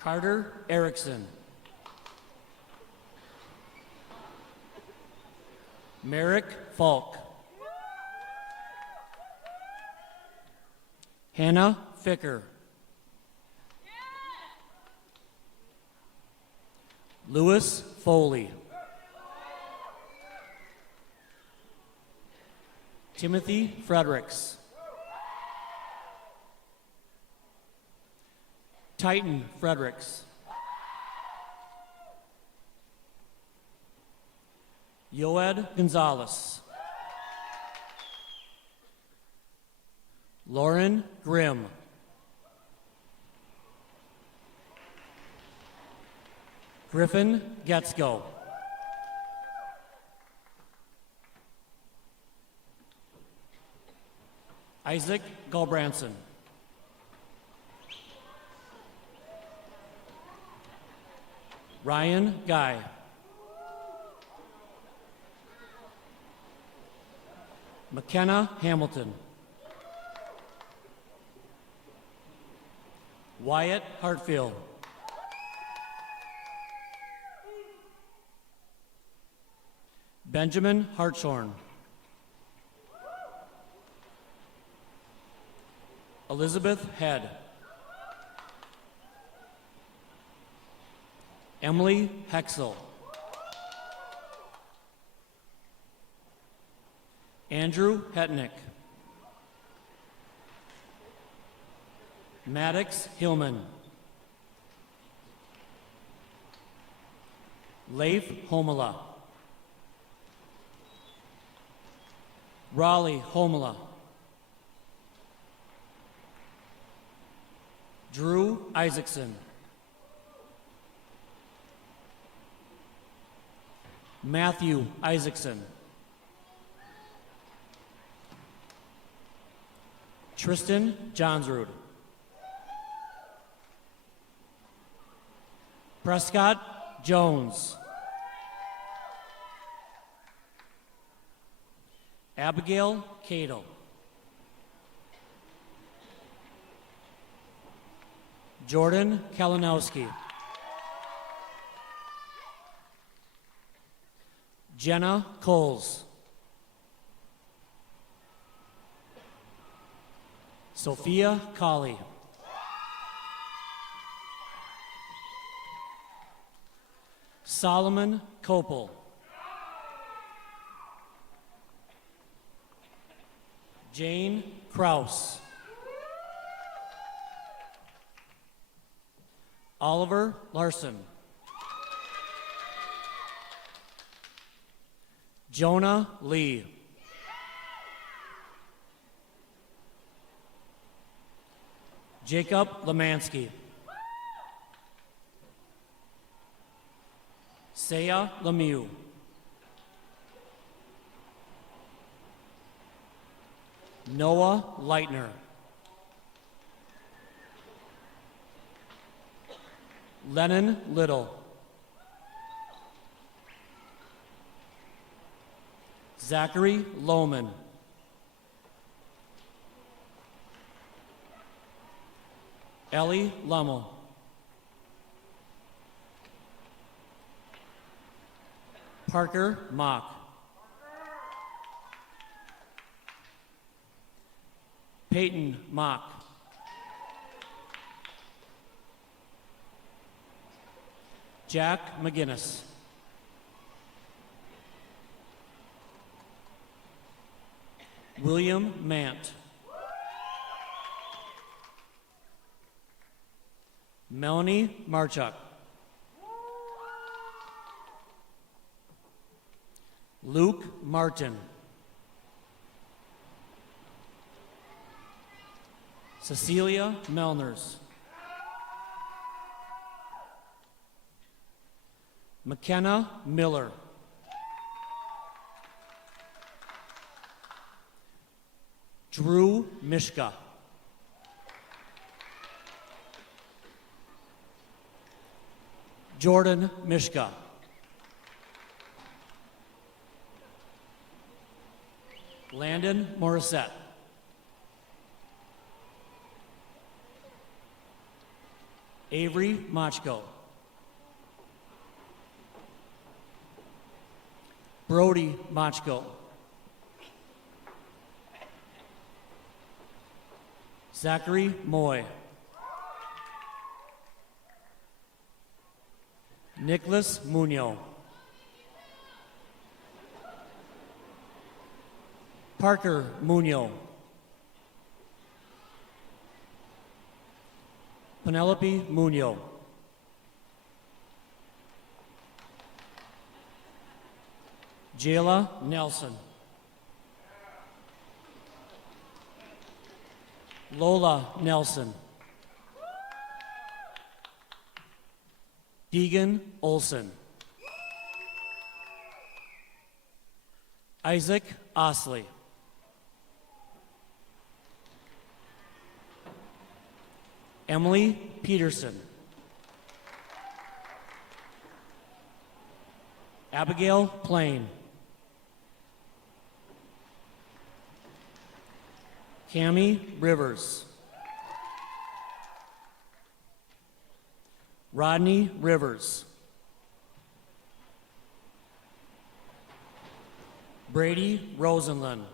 Carter Erickson. Merrick Falk. Hannah Ficker. Lewis Foley. Timothy Fredericks. Titan Fredericks. Yoed Gonzalez. Lauren Grimm. Griffin Getzko. Isaac Gulbranson. Ryan Guy. McKenna Hamilton. Wyatt Hartfield. Benjamin Hartshorn. Elizabeth Head. Emily Hexel. Andrew Hetnick. Maddox Hillman. Leif Homela. Raleigh Homela. Drew Isaacson. Matthew Isaacson. Tristan Johnsrud. Prescott Jones. Abigail Cato. Jordan Kalinowski. Jenna Coles. Sophia Colley. Solomon Copel. Jane Kraus. Oliver Larson. Jonah Lee. Jacob Lemansky. Saya Lemieux. Noah Leitner. Lennon Little. Zachary Lohman. Ellie Lummel. Parker Mock. Peyton Mock. Jack McGinnis. William Mant. Melanie Marchuk. Luke Martin. Cecilia Melners. McKenna Miller. Drew Mishka. Jordan Mishka. Landon Morissette. Avery Machko. Brody Machko. Zachary Moy. Nicholas Munoz. Parker Munoz. Penelope Munoz. Jayla Nelson. Lola Nelson. Deegan Olson. Isaac Osley. Emily Peterson. Abigail Plain. Cami Rivers. Rodney Rivers. Brady Rosenlund.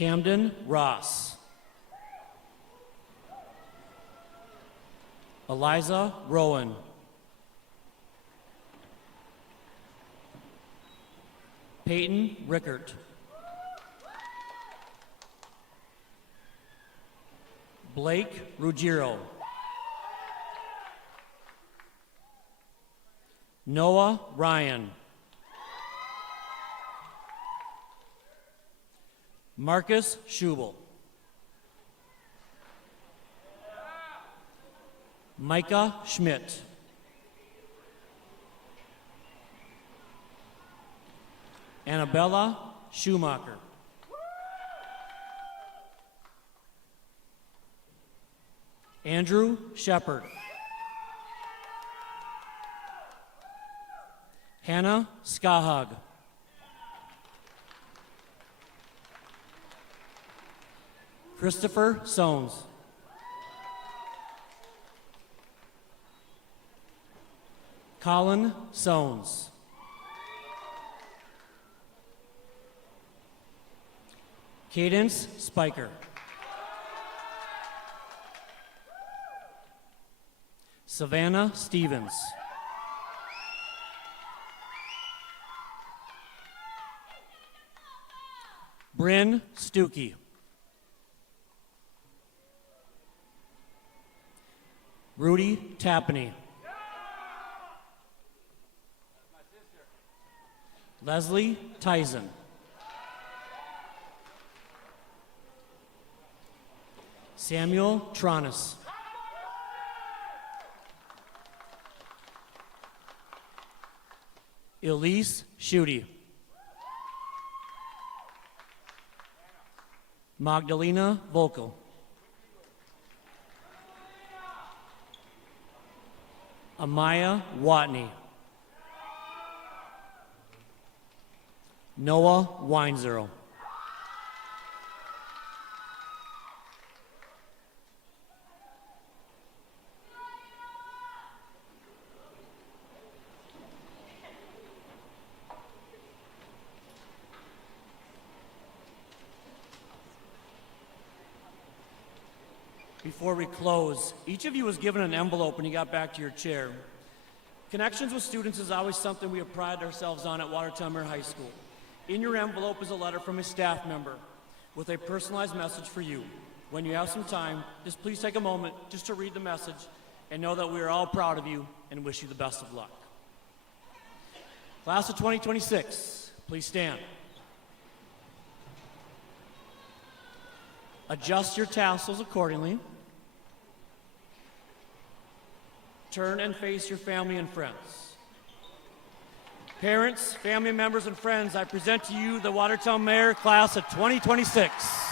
Camden Ross. Eliza Rowan. Peyton Rickert. Blake Ruggiero. Noah Ryan. Marcus Schubel. Micah Schmidt. Annabella Schumacher. Andrew Shepard. Hannah Skahag. Christopher Sones. Colin Sones. Cadence Spiker. Savannah Stevens. Bryn Stuckey. Rudy Tapney. Leslie Tyson. Samuel Tronis. Elise Schutte. Magdalena Volkel. Amaya Watney. Noah Weinzerl. Before we close, each of you was given an envelope when you got back to your chair. Connections with students is always something we have prided ourselves on at Watertown High School. In your envelope is a letter from a staff member with a personalized message for you. When you have some time, just please take a moment just to read the message and know that we are all proud of you and wish you the best of luck. Class of 2026, please stand. Adjust your tassels accordingly. Turn and face your family and friends. Parents, family members, and friends, I present to you the Watertown Mayor Class of 2026.